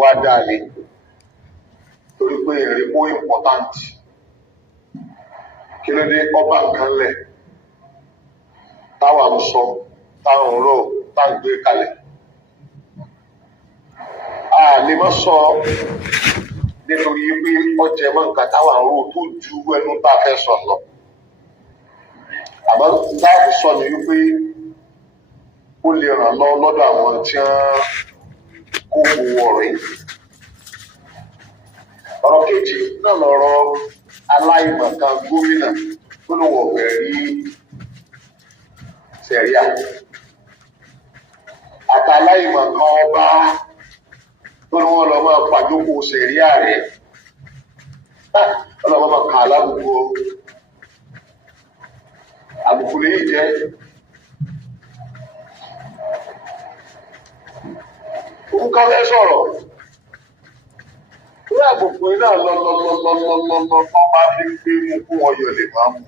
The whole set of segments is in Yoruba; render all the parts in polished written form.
wá dáa ni torí pé èrè ó important kí ló dé ọba nǹkan lẹ̀ táwa ń sọ táwọn ń rò tá ń gbé kalẹ̀ a lè má sọ nítorí pé ọjà ẹ̀mọ́ nǹkan táwa ń rò tó ju ẹnu tá a fẹ́ sọ lọ àmọ́ láti sọ ni wípé ó lè ràn lọ lọ́dọ̀ àwọn tí wọ́n kó owó ọ̀rọ̀ yìí. Ọ̀rọ̀ kejì náà lọ̀rọ̀ aláìmọ̀kan gómìnà tó ló wọ̀ fẹ́ rí sẹ̀ríà àti aláìmọ̀kan ọba tó ní wọ́n lọ máa pàjókòó sẹ̀ríà rẹ̀ ọlọ́mọ máa kà á lábùkù àbùkù lè jẹ́ òun ká fẹ́ sọ̀rọ̀ ní àbùkù iná lọ́lọ́lọ́lọ́lọ́lọ́ tó bá fi ń gbé mú kó wọn yọ lè máa mú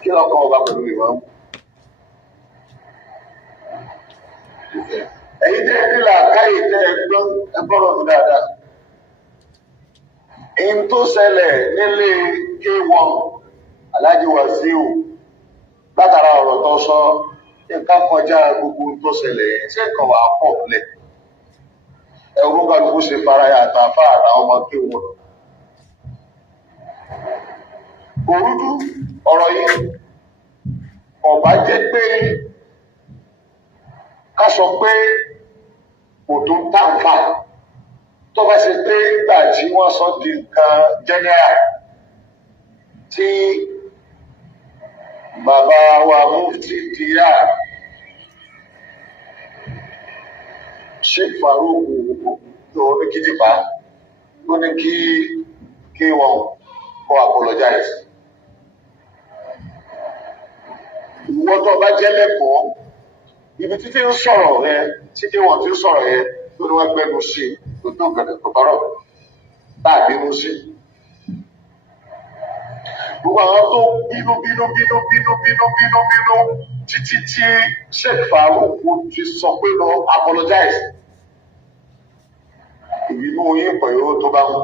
kí lọ́kàn ọba pẹ̀lú lè máa mú. Ẹ̀yin tẹ́ ẹ nílà káyè tẹ́ ẹ gbọ́rọ̀ mi dáadáa. Ihun tó ṣẹlẹ̀ nílé K1 Alhaji Wasiu látara ọ̀rọ̀ tó sọ nǹkan kọjá gbogbo tó ṣẹlẹ̀ ṣé nǹkan wà pọ̀ lẹ̀ ẹ̀rọ kálukú ṣe faraya àtàfà àtàwọn ọmọ K1 orúdú ọ̀rọ̀ yìí ọ̀bá jẹ́ pé ká sọ pé kò tó tàǹfà tó bá ṣe pé ìgbà tí wọ́n sọ di nǹkan general tí bàbá wa Mufti Díà Sheikh Farouk tó ní Kíjìpá tó ní kí wọ́n kó apologize. Ìwọ́n tó bá jẹ́ lẹ́kọ̀ọ́ ibi títí ń sọ̀rọ̀ yẹn títí wọ́n ti ń sọ̀rọ̀ yẹn tó ní wọ́n gbẹ́nu sí tó tó gẹ̀dẹ̀ tó bọ́rọ̀ táàbínú sí. Gbogbo àwọn tó bínú títí tí Sheikh Farouk ti sọ pé lọ apologize. Ìbínú yín pẹ̀lú tó bá mú.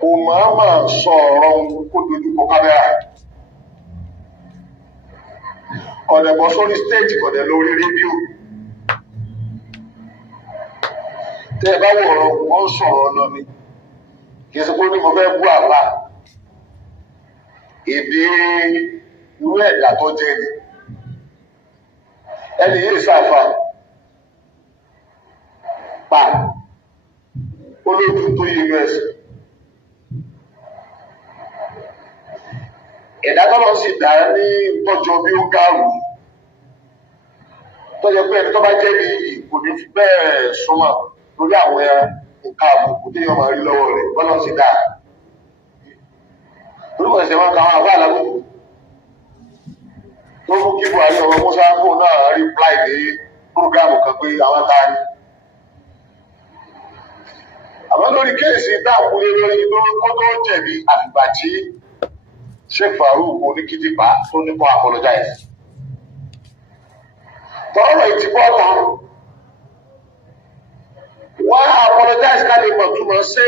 Kò máa sọ ọ̀rọ̀ kó dojú kọ kámẹ́rà. Kọ̀dẹ̀ bọ́ sórí stage kọ̀dẹ̀ lórí rédíò. Tẹ́ ẹ bá wọ̀rọ̀ wọ́n sọ̀rọ̀ lọ ni. Kì í ṣe pé ní mo fẹ́ bú àpá. Èdè irú ẹ̀dá tó jẹ́ ni. Ẹni yìí ṣàfà. Pa. Olóòtú tó yí US. Ẹ̀dá tọ́lọ́ sì dá ní tọ́jọ́ bí ó gárù. Tọ́jọ́ pé ẹni tó bá jẹ́ bí kò ní fi bẹ́ẹ̀ súnmọ́ lórí àwọn nǹkan àbùkù tí yóò máa rí lọ́wọ́ rẹ̀ bọ́lá sì dá. Orúkọ ìṣẹ̀wọ̀n máa ń ka àwọn àbá àlábùkù. Tó mú kí Buhari ọmọ Musa kó náà reply ní prógámù kan pé àwọn ta ni. Àmọ́ lórí kéèsì dáàbòlé lórí kó tó jẹ̀bi àfìgbà tí Sheikh Farouk oníkìtìpá tó ní kó apologize. Tọ́rọ̀ ìtìpọ̀ kan wọ́n apologize ká lè mọ̀ túmọ̀ ṣé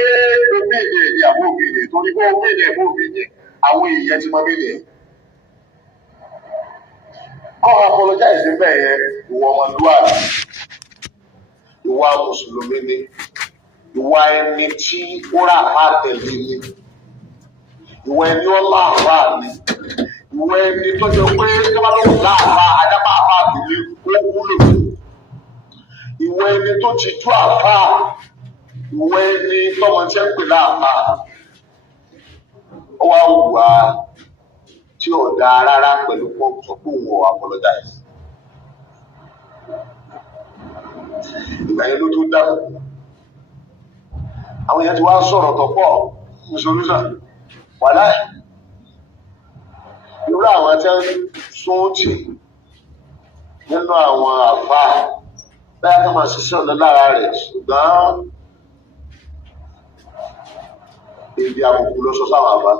omi ìyẹn ní àbó omi ìyẹn torí pé omi ìyẹn bó omi ìyẹn àwọn èèyàn ti mọ mí nìyẹn. Kọ́ apologize ní bẹ́ẹ̀ yẹn ìwọ ọmọlúwàbí ìwà mùsùlùmí ni ìwà ẹni tí ó rà á tẹ̀lé ni ìwà ẹni ó láàbà ni ìwà ẹni tó jẹ pé tó bá lóun láàbà adábà àbá àbílí ó wúlò ìwà ẹni tó ti tú àbá ìwà ẹni tọmọ tí ń pè láàbà ó wá wù wá tí ò dáa rárá pẹ̀lú pọ́ńtò kó wọ apologize. Ìgbà yẹn ló tó dáhùn. Àwọn èèyàn ti wá sọ̀rọ̀ tó pọ̀ ní solution. Wàhálà irú àwọn tí wọ́n sún tì nínú àwọn àfa bẹ́ẹ̀ ká máa ṣiṣẹ́ ọ̀nà lára rẹ̀ ṣùgbọ́n èdè àbùkù ló sọ sáwọn àbá.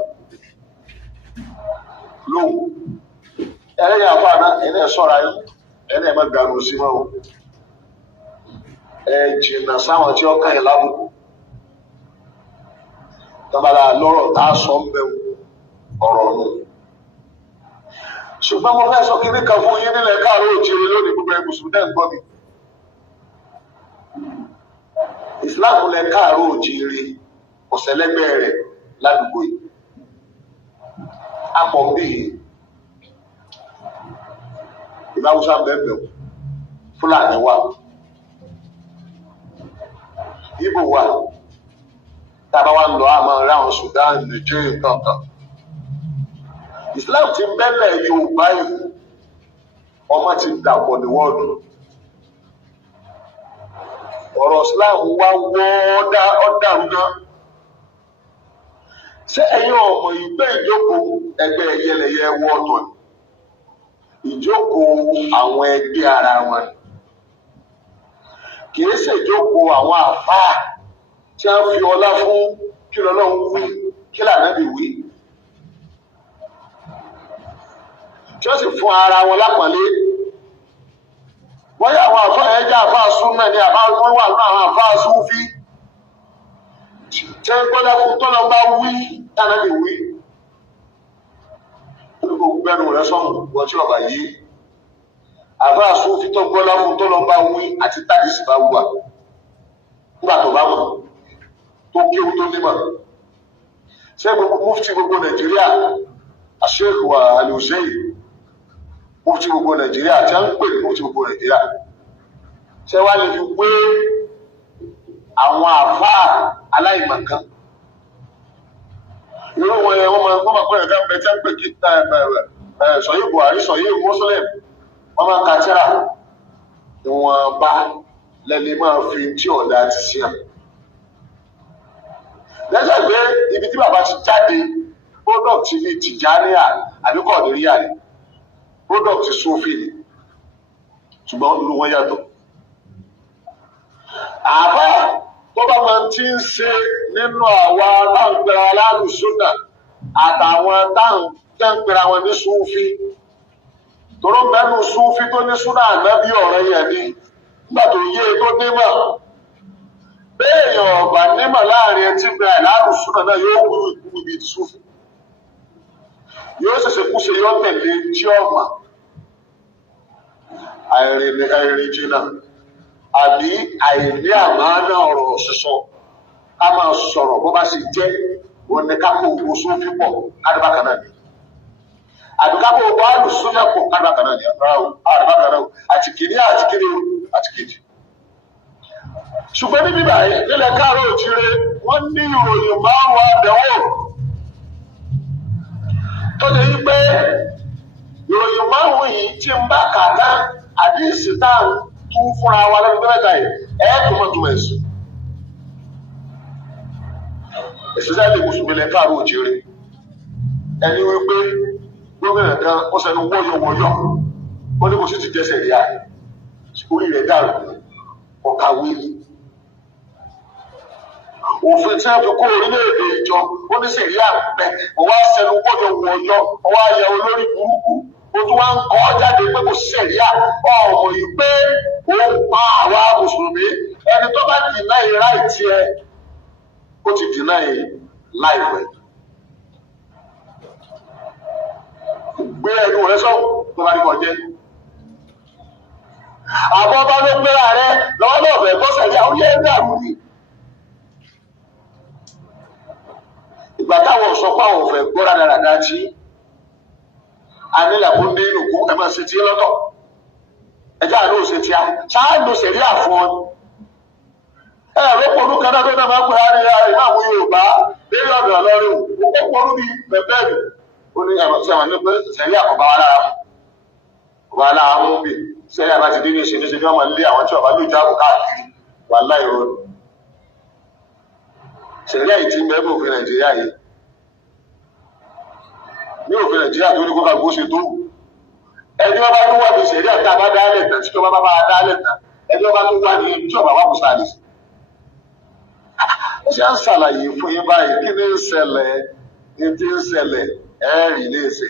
Lóhùn ẹlẹ́yìn àfa náà ẹni ẹ̀ sọ́ra yín ẹni ẹ̀ má ganu sí mọ́ o jìnnà sáwọn tí ó kàn yín lábùkù tọ́balà lọ́rọ̀ tá a sọ ń bẹ̀rù ọ̀rọ̀ nù. ṣùgbọ́n mo fẹ́ sọ kíní kan fún yín nílẹ̀ káàárọ̀ òjìrì lónìí gbogbo ẹ̀ mùsùlùmí náà ń gbọ́ mi. ìsìláàmù lẹ̀ káàárọ̀ òjìrì ọ̀sẹ̀lẹ́gbẹ́ rẹ̀ ládùúgbò yìí. apọ̀ bíi ìbáwúsá bẹ́ẹ̀ Fúlàní wà, Ìgbò wà, tábà wà ń lọ àmọ́ ráwọn Sudan, Nigeria kankan. Islam ti bẹ́lẹ̀ Yorùbá yìí ọmọ ti dàpọ̀ ní wọ́ọ̀dù. ọ̀rọ̀ Islam wá ọ̀dàrú náà. ṣé ẹ̀yin ọmọ ìgbẹ́ ìjókòó ẹgbẹ́ ẹyẹlẹyẹ wọ́ọ̀tọ̀ ni? ìjókòó àwọn ẹgbẹ́ ara wọn kìí ṣèjókòó àwọn àfáà tí a ń fi ọlá fún kí lọ́lọ́run wí kí l'Ànábì wí tí ó sì fún ara wọn lápọ̀nlé. wọ́n yá àwọn àfáà ẹjẹ́ àfáà súnmọ́ ní wọ́n wà ní àwọn àfáà súnfí tí ń gbọ́dọ̀ fún tọ́lọ́ bá wí t'Ànábì wí. olùkọ́ gbẹ́nu rẹ̀ sọ̀rọ̀ wọ́n tí ọba yìí àfáà súnfí tó gbọ́dọ̀ fún tọ́lọ́ bá wí àti tádìsì bá wà nígbà tó bá mọ̀ tó kéwú tó nímọ̀. ṣé gbogbo mufti gbogbo Nàìjíríà Sheikh wa Al-Hussein mufti gbogbo Nàìjíríà tí a ń pè ní mufti gbogbo Nàìjíríà ṣé wàá lè fi wé àwọn àfáà aláìmọ̀kan? irú wọn yẹn wọ́n máa pẹ́ ẹ̀dá pẹ́ tí a ń pè kí sọ̀yìn Buhari sọ̀yìn Muslim wọ́n máa ka tírà ìwọ̀nba lẹ́ni máa fi tí ọ̀dà ti sí àmì. lẹ́sẹ̀ pé ibi tí bàbá ti jáde product ní Tìjàníyà àbí Kọ̀dìríyà ni product Sufi ni ṣùgbọ́n irú wọn yàtọ̀. àbá tó bá máa ti ń ṣe nínú àwa táǹpẹ̀rẹ̀ alálùsúnà àtàwọn táǹpẹ̀rẹ̀ àwọn ní Sufi tòró bẹ́nu Sufi tó ní súnà ànábì ọ̀rẹ́ yẹn ni nígbà tó yé tó nímọ̀ béèyàn ọ̀gbà nímọ̀ láàrin ẹtí bẹ̀rẹ̀ alálùsúnà náà yóò wúrú ìkú ibi Sufi yóò ṣẹ̀ṣẹ̀ kú ṣe yọ tẹ̀lé tí ọ̀mà àìrìn jìnnà àbí àìní àmàánà ọ̀rọ̀ sísọ ká máa sọ̀rọ̀ bó bá sì jẹ́ wọn ni ká kó owó Sufi pọ̀ kádùbákan náà ni àbí ká kó owó alùsúnà pọ̀ kádùbákan náà ni àdùbákan náà àti kìíní àti kìíní àti kejì. ṣùgbọ́n níbí báyìí nílẹ̀ káàárọ̀ òjíire wọ́n ní ìròyìn márùn-ún àdánwò tó lè yí pé ìròyìn márùn-ún yìí tí ń bá kàdá àdíìsì tá à ń tún fúnra wa lẹ́nu mẹ́ta yìí tòmọ̀tòmọ̀ ẹ̀sùn. ẹ̀sìn sáà lè mùsùlùmí lẹ̀ káàárọ̀ òjíire ẹni wípé gómìnà kan ó sẹnu wọ́yọ̀wọ́yọ̀ ó ní kò sì ti jẹ́sẹ̀ rí a orí rẹ̀ dàrú ọ̀kàwé ni. òfin tí wọ́n fi kó orílẹ̀-èdè ìjọ ó ní sẹ̀rí àpẹ ọwọ́ sẹnu wọ́yọ̀wọ́yọ̀ ọwọ́ ayẹ olórí burúkú ó tún wá ń kọ́ jáde pé kò sẹ̀rí à ọ̀rọ̀ yìí pé ó ń pa àwa mùsùlùmí ẹni tó bá dìnnà ìrá ìtì ẹ ó ti dìnnà láìpẹ́. gbé ẹnu rẹ sọ́wọ́ tó bá ní kọjá àbọ̀ bá ló gbéra rẹ lọ́wọ́ náà fẹ́ gbọ́sẹ̀ yà ó yẹ ẹ́ dàrú ni. ìgbà táwọn sọ pé àwọn fẹ́ gbọ́ rádaràdá tí anílàkó ní ìlúkú ẹ máa ṣe tí lọ́tọ̀ ẹjọ́ àná ò ṣe tí a ṣáàlù ṣẹ̀rí àfọ́n ẹ̀rọ pọ̀lú kaná tó náà máa ń pè á ní ìmọ̀ àwọn Yorùbá lórí ọ̀dọ̀ ọlọ́run ó pọ̀lú bíi bẹ̀bẹ̀rù ó ní ẹ̀rọ tí a wà ní pé ṣẹ̀rí àkọ́bá wa lára mú wa lára mú bíi sẹ́yìn àbá ti dé ní ìṣẹ́jú ní ọmọ ilé àwọn tí ọba ló jáàbù káàkiri wà láì rọrùn. ṣẹ̀ríà yìí ti mẹ́bù òfin Nàìjíríà yìí ní òfin Nàìjíríà tó ní kó ká gbóṣe tó ẹni ọba tó wà ní ṣẹ̀ríà tá a bá dálẹ̀ tán tí ọba bá dálẹ̀ tán ẹni ọba tó wà ní tí ọba wà kó sáà nìyí. ó ṣe ń ṣàlàyé fún yín báyìí kí ni ń ṣẹlẹ̀ ní ti ń ṣẹlẹ̀ ẹ̀rì ní ìṣe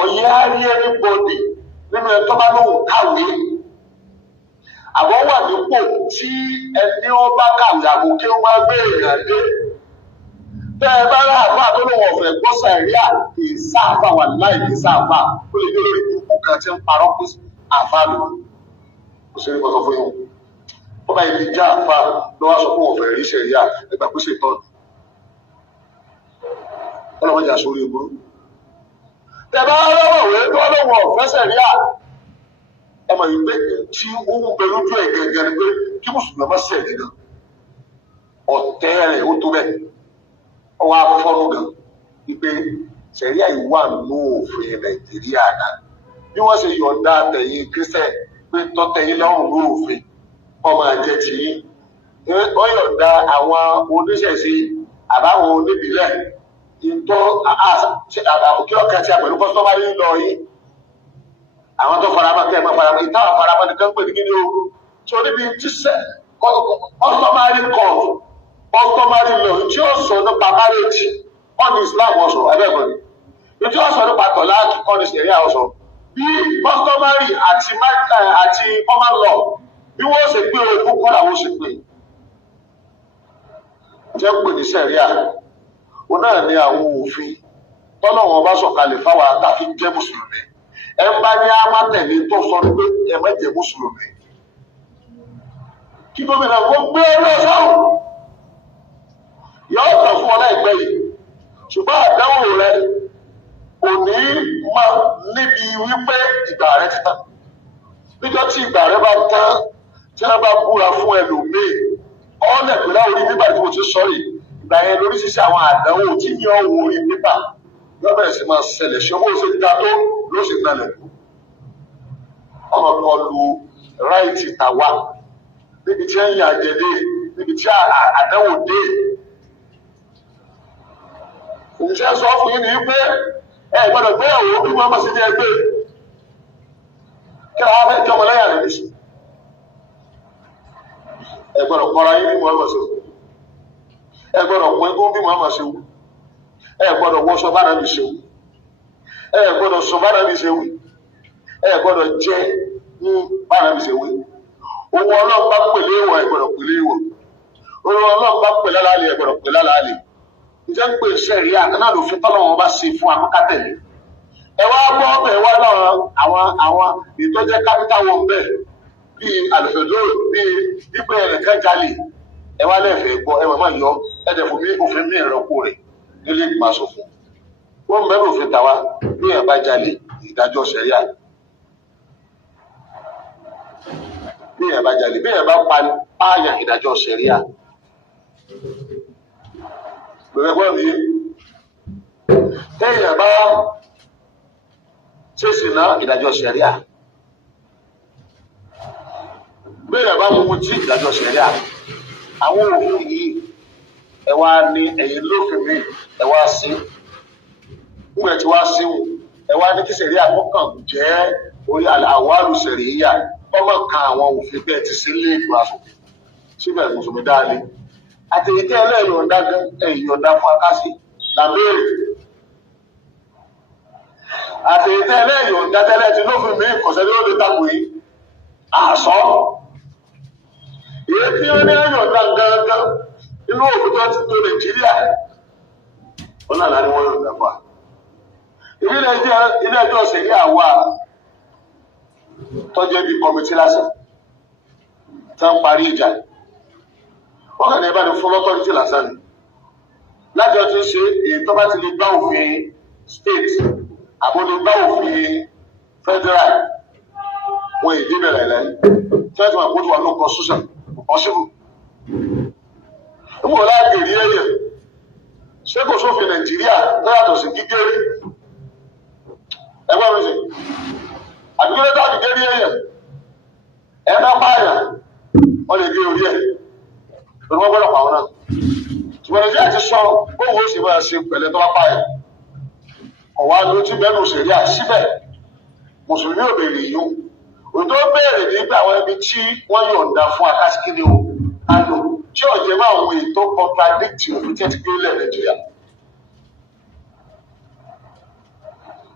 ọ̀yẹ́ á rí ẹni bọ́dì nínú ẹ̀tọ́ bá lóhùn káwé àbọ̀ wà nípò tí ẹni ọba kàwé àbòkè wọn gbé èèyàn dé. Tẹ́ ẹ bá rà àfáà tó lóun ọ̀fẹ́ gbọ́ sàríà kì í sáàfà wà láì kì í sáàfà ó lè dé lórí burúkú kan tí ń parọ́ pé àfáà lò ó ṣe é kọ́ sọ fún yín. Ó bá ibi já àfáà lọ́wọ́ sọ fún ọ̀fẹ́ rí sàríà ẹgbà pé ṣe tọ́nu. Ọlọ́wọ́n jà sórí ìgboro. Tẹ́ bá rọ́wọ́ wé tó lóun ọ̀fẹ́ sàríà ẹ mọ̀ ìgbé tí ó ń bẹ lójú ẹ̀ gẹ́gẹ́ ni pé kí mùsùlùmí má ṣẹ̀ gẹ́gẹ́ ọ̀tẹ́ rẹ̀ ó tó bẹ́ẹ̀ ọwọ́ afọ́nù gan wípé sẹ̀ríà ìwà nù òfin Nàìjíríà náà bí wọ́n ṣe yọ̀ǹda tẹ̀yìn kírísẹ̀ pé tọ́tẹ̀yìn lọ́rùn ní òfin ọmọ àjẹ tì í wọ́n yọ̀ǹda àwọn oníṣẹ̀ṣe àbáwọn oníbílẹ̀ ìtọ́ kí ọkàn tí a pẹ̀lú kọ́sítọ́márì lọ yìí àwọn tó farama kẹ́ ẹ̀ máa farama ìtawà farama nìkan pè ní kíni o tí o níbi tíṣẹ́ customary court customary law tí ó sọ nípa marriage on Islam ọ̀sọ̀ ẹ̀bẹ̀gbọ̀n ni tí ó sọ nípa tọ̀lá on Sharia ọ̀sọ̀ bí customary àti common law bí wọ́n ṣe gbé ogún kọ́ làwọn ṣe pè jẹ́ pè ní Sharia òun náà ní àwọn òfin tọ́nà wọn bá sọ̀kalẹ̀ fáwọn àtàfi jẹ́ mùsùlùmí ẹ bá ní amátẹ̀lé tó sọ pé ẹ má jẹ́ mùsùlùmí kí gómìnà kó gbé ẹgbẹ́ sọ́run yóò tàn fún ọ láìpẹ́ yìí ṣùgbọ́n àdánwò rẹ kò ní mọ níbi wípé ìgbà rẹ ti tán níjọ́ tí ìgbà rẹ bá tán tí wọ́n bá búra fún ẹlòmíì ọ̀nà ìpínlẹ̀ orí bíbà tí mo ti sọ yìí ìgbà yẹn lórí ṣíṣe àwọn àdánwò tí mi ò wò orí bíbà yóò bẹ̀rẹ̀ sí máa ṣẹlẹ̀ ṣé owó ṣe dá tó ló ṣe gbalẹ̀ ọmọ kan lu ráìtì tàwa níbi tí ń yàn jẹ dé níbi tí àdánwò dé òṣìṣẹ́ sọ fún yín ní pé ẹ gbọ́dọ̀ gbé ẹ̀wọ̀ bí wọ́n bá ṣe jẹ́ gbé kí làwọn fẹ́ kí ọmọ lẹ́yìn rẹ̀ sí ẹ gbọ́dọ̀ kọ́ra yín bí wọ́n bá ṣe wù ẹ gbọ́dọ̀ pín kó bí wọ́n bá ṣe wù ẹ gbọ́dọ̀ wọṣọ bá nàbì ṣe wù ẹ gbọ́dọ̀ sọ bá nàbì ṣe wù ẹ gbọ́dọ̀ jẹ bá nàbì ṣe wù owó Ọlọ́run bá pèlè ìwọ̀ ẹ gbọ́dọ̀ pèlè ìwọ̀ owó Ọlọ́run bá pèlè lálẹ́ ẹ gbọ́dọ̀ pèlè lálẹ́ ǹjẹ́ ń pè sẹ́rí àkànnà lòfin tọ́lọ́wọ́n bá ṣe fún akọ́kátẹ̀lé ẹ wá gbọ́ ọbẹ̀ wá náà àwọn ìtọ́jẹ́ kápítà wọn bẹ́ẹ̀ bíi àlùfẹ́dọ́ bíi pípẹ́ ẹ̀rẹ̀kẹ́ jalè ẹ wá lẹ́ẹ̀fẹ́ gbọ́ ẹ màmá yọ ẹ̀dẹ̀ fún mi òfin mi ìrọ́pò rẹ̀ nílé ìgbìmọ̀ aṣòfin wọ́n mẹ́rin òfin tàwa bí ẹ̀ bá jalè ìdájọ́ sẹ́ríà bí ẹ̀ bá jalè bí ẹ̀ bá pààyàn ìdájọ́ sẹ́ríà gbẹ̀gbẹ̀ mi téèyàn bá ṣèṣì ná ìdájọ́ sẹ́ríà bí ẹ̀ bá mú tí ìdájọ́ sẹ́ríà àwọn òfin yìí ẹ wá ní ẹ̀yìn lófin mi ẹ wá sí nígbà tí wá sí wù ẹ wá ní kí sẹ̀ríà kọ́kàn jẹ́ orí àwárù sẹ̀ríyà ọmọ kan àwọn òfin bẹ́ẹ̀ ti sí ilé ìgbà aṣòfin síbẹ̀ mùsùlùmí dáálé àtẹ̀yìntẹ́ ẹlẹ́yọ̀ǹda gan ẹ̀yọ̀ǹda fún akásí làbẹ́rẹ̀ àtẹ̀yìntẹ́ ẹlẹ́yọ̀ǹda tẹ́lẹ̀ tí lófin mi kọ̀sẹ́ ló lè takò yìí àṣọ èyí tí wọ́n ní ẹ̀yọ̀ǹda gangan inú òfin tó ti tó Nàìjíríà ó náà láti wọ́n yọ̀ǹda fún wa ilé ẹjọ́ ṣèlú àwa tọ́jẹ́ bíi kọ́mítì lásán tá ń parí ìjà wọ́n kàn ní ẹ bá ní fún lọ́tọ́rìtì lásán ni láti ọtí ṣe èyí tó bá ti lè gbá òfin state àbólé gbá òfin federal wọn èdè bẹ̀rẹ̀ lẹ́yìn tí wọ́n ti máa kójú wa ní constitution possible. Níbo láti rí ẹ̀yẹ̀ ṣé kò sófin Nàìjíríà tó yàtọ̀ sí gígérí ẹgbẹ́ mi sì àdúgbò tó gígérí ẹ̀yẹ̀ ẹ̀ bá pààyàn wọ́n lè gé orí ẹ̀ lórí wọ́n gbọ́dọ̀ pàwọn náà ṣùgbọ́n Nàìjíríà ti sọ bóun ó sì máa ṣe pẹ̀lẹ́ tó bá pààyàn ọ̀wá ló ti bẹ́ẹ̀ lò ṣèlú àṣìbẹ̀ mùsùlùmí ò béèrè yìí òun tó béèrè nígbà àwọn ibi tí wọ́n yọ̀ǹda fún akásíkiri o á lò tí ò jẹ́ máa wo ètò contradict òfin tí ẹ ti gbé lẹ̀ Nàìjíríà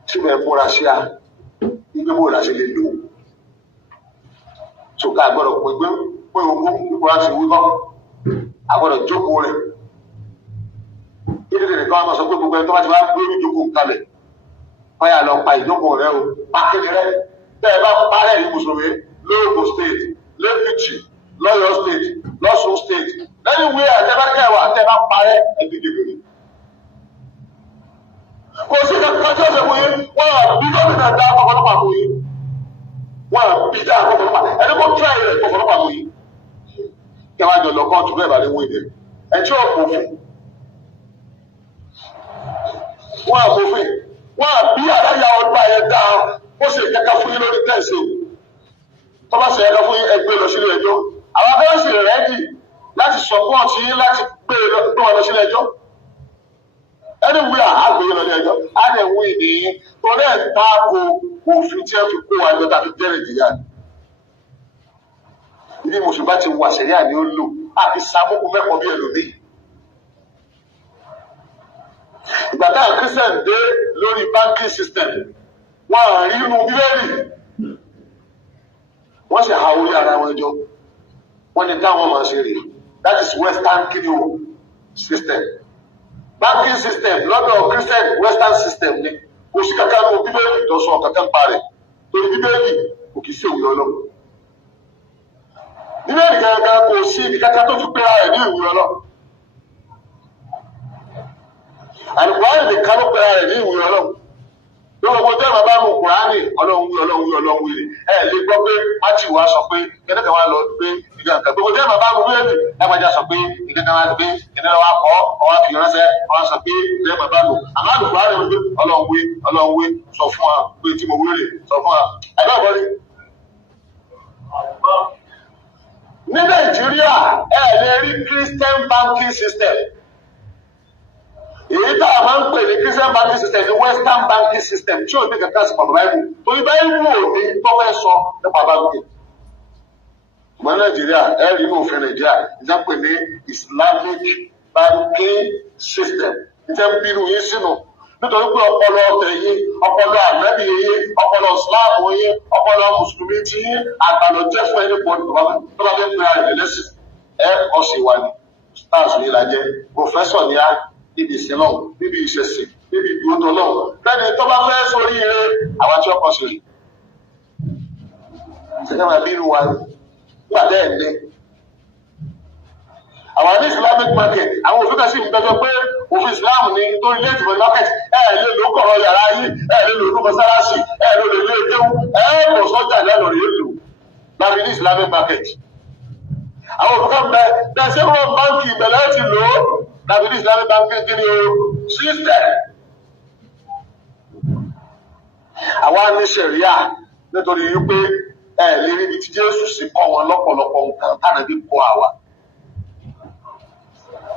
tí bẹ́ẹ̀ múra sí a nígbà bó la ṣe lè lò ṣùgbọ́n àgbọ̀dọ̀ pé ogún ipò láti wí kọ́ àgbọ̀dọ̀ jókòó rẹ̀ kíndìnrín nìkan máa sọ pé gbogbo ẹni tó bá ti wá gbé ìjókòó kalẹ̀ báyà lọ pa ìjókòó rẹ o pákéde rẹ tẹ́ ẹ bá parẹ́ ìlú mùsùlùmí lóògùn state lẹ́kìtì lọ́yọ̀ state lọ́sùn state lẹ́yìn ìwé àtẹ́bákẹ́wà tẹ́ ẹ bá parẹ́ ẹ̀dídìgbèrè. Kò sí kankan tí ó ṣe fún yín wọ́n bí gómìnà dá ọ̀pọ̀lọpọ̀ àbò yín wọ́n bí dá ọ̀pọ̀lọpọ̀ ẹni kó tíra rẹ̀ ọ̀pọ̀lọpọ̀ àbò yín kí wọ́n á jọ lọ kóòtù bẹ́ẹ̀ bá lè wọ́n ìdè ẹ̀ tí ó kò fún wọ́n àbòfin wọ́n àbí àdáyà ọgbà yẹn dá ó sì kẹ́kẹ́ fún yín lórí tẹ̀sí tó bá sì yẹ ká fún yín ẹgbẹ́ lọ sílé ẹjọ́ àwọn akẹ́kọ̀ọ́ sì rẹ́dì láti sọpọ́ọ̀tì yín láti gbé wọn lọ sílé ẹjọ́ ẹni wí àgbèyẹ lọ ní ẹjọ́ á lè wí ìdíyín torí ẹ̀ ń taako òfin tí ẹ fi kó wa ẹjọ́ tàbí jẹ́rìí ìdíyà ìdí mùsùlùmí ti wà sẹ́yà ni ó lò àti sàmúkú mẹ́kọ̀ọ́ bí ẹlòmíì. Ìgbà táwọn Christian dé lórí banking system wọ́n à rí inú bíbélì wọ́n sì ha orí ara wọn jọ wọ́n ní táwọn máa ṣe rè that is western kidney system banking system lọ́dọ̀ Christian western system ni kò sí kankan nínú bíbélì tó sọ kankan pa rẹ̀ torí bíbélì kò kì í ṣe ìwé Ọlọ́run bíbélì kankan kò sí ibi kankan tó fi pé ara rẹ̀ ní ìwé Ọlọ́run. Àlùkùránì nìkan ló pera rẹ̀ ní ìwé Ọlọ́run lọ́wọ́ gbogbo tẹ́ bàbá mu Kùránì Ọlọ́run wí ẹ lè gbọ́ pé Mátíù wá sọ pé kẹ́tẹ́kẹ́ wá lọ pé ìgbà nǹkan gbogbo tẹ́ bàbá mu wíwẹ́lì lágbájá sọ pé ìkẹ́kẹ́ wá pé ìdílé wa kọ́ ọwọ́ fi ránṣẹ́ ọwọ́ sọ pé tẹ́ bàbá mu àmọ́ Àlùkùránì wí pé Ọlọ́run wí sọ fún wa pé tí mo wíwèlè sọ fún wa ẹgbẹ́ ọ̀bọ̀rí. Ní Nàìjíríà ẹ lè rí Christian banking system èyí tá a máa ń pè ní Christian banking system ní Western banking system tí ò ní kankan sí pàtó báyìí torí báyìí ò ní tó fẹ́ sọ nípa báńkì. Ìmọ̀ Nàìjíríà ẹ rí inú òfin Nàìjíríà ìjà pè ní Islamic banking system ìjẹ́ ń bínú yín sínú nítorí pé ọpọlọ ọ̀tẹ̀ yín ọpọlọ ànábì yín ọpọlọ Islam yín ọpọlọ mùsùlùmí tí yín àgbàlọ jẹ́ fún ẹni pọ̀ tó bá fẹ́ pera rẹ̀ lẹ́sìn ẹ kọ́ sí wa ni stars ní ìlàjẹ professor ní á níbi ìsìn náà níbi ìṣẹ̀sìn níbi ìdúró náà lẹ́ni tó bá fẹ́ sórí ire àwọn tí wọ́n kọ́ sí rí. ṣẹ́jẹ́ máa bínú wa nígbà tẹ́ ẹ̀ lé. àwọn ní Islamic market àwọn òfin kan sì ń bẹ́jọ́ pé òfin Islam ní torí ilé ìtìmọ̀ market ẹ̀ lè lò kọ̀rọ̀ yàrá yìí ẹ̀ lè lò lóko sáràsì ẹ̀ lè lò lé kéwú ẹ̀ kò sọ́jà lẹ́nu rèé lò láti ní Islamic market. àwọn òfin kan bẹ́ẹ̀ ṣé wọ́n báńkì ìbẹ̀lẹ̀ ti lò ó láti ní Islamic banking kí ni o system. àwa ní sẹ̀ríà nítorí wípé ẹ lè rí ibi tí Jésù sì kọ́ wọn lọ́pọ̀lọpọ̀ nǹkan tánàbí kọ́ àwa.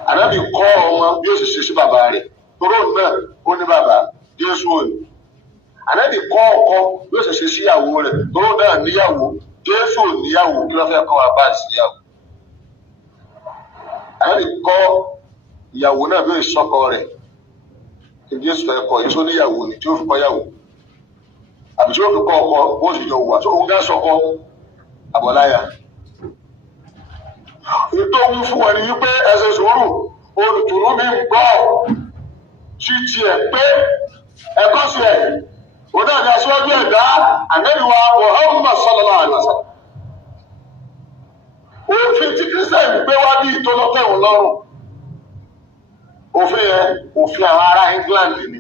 Ànábì kọ́ ọmọ bí ó sì ṣe sí bàbá rẹ̀ toró náà ó ní bàbá Jésù òní. Ànábì kọ́ ọkọ bí ó sì ṣe síyàwó rẹ̀ toró náà níyàwó Jésù ò níyàwó kí ló fẹ́ kọ́ wa bá síyàwó. Ànábì kọ́ ìyàwó náà bí ìsọkọ rẹ̀ tí Jésù fẹ́ kọ́ yìí sọ níyàwó ni tí ó fi kọ́ yàwó àbí tí ó fi kọ́ ọkọ bó sì yọ wà tó ń dá sọkọ àbọ̀láyà. ètò ń fún wọn ni wípé ẹsẹ̀ sùúrù olùtùnú mi ń gbọ́ sí tiẹ̀ pé ẹ̀kọ́ sí ẹ̀ òun náà ní aṣíwájú ẹ̀dá ànẹ́lùwà Muhammad sallallahu alaihi wasallam. òfin tí Kírísítẹ́nì gbé wá bí ìtọ́lọ́tẹ̀wọ̀n lọ́rùn òfin yẹn òfin àwọn ará England ni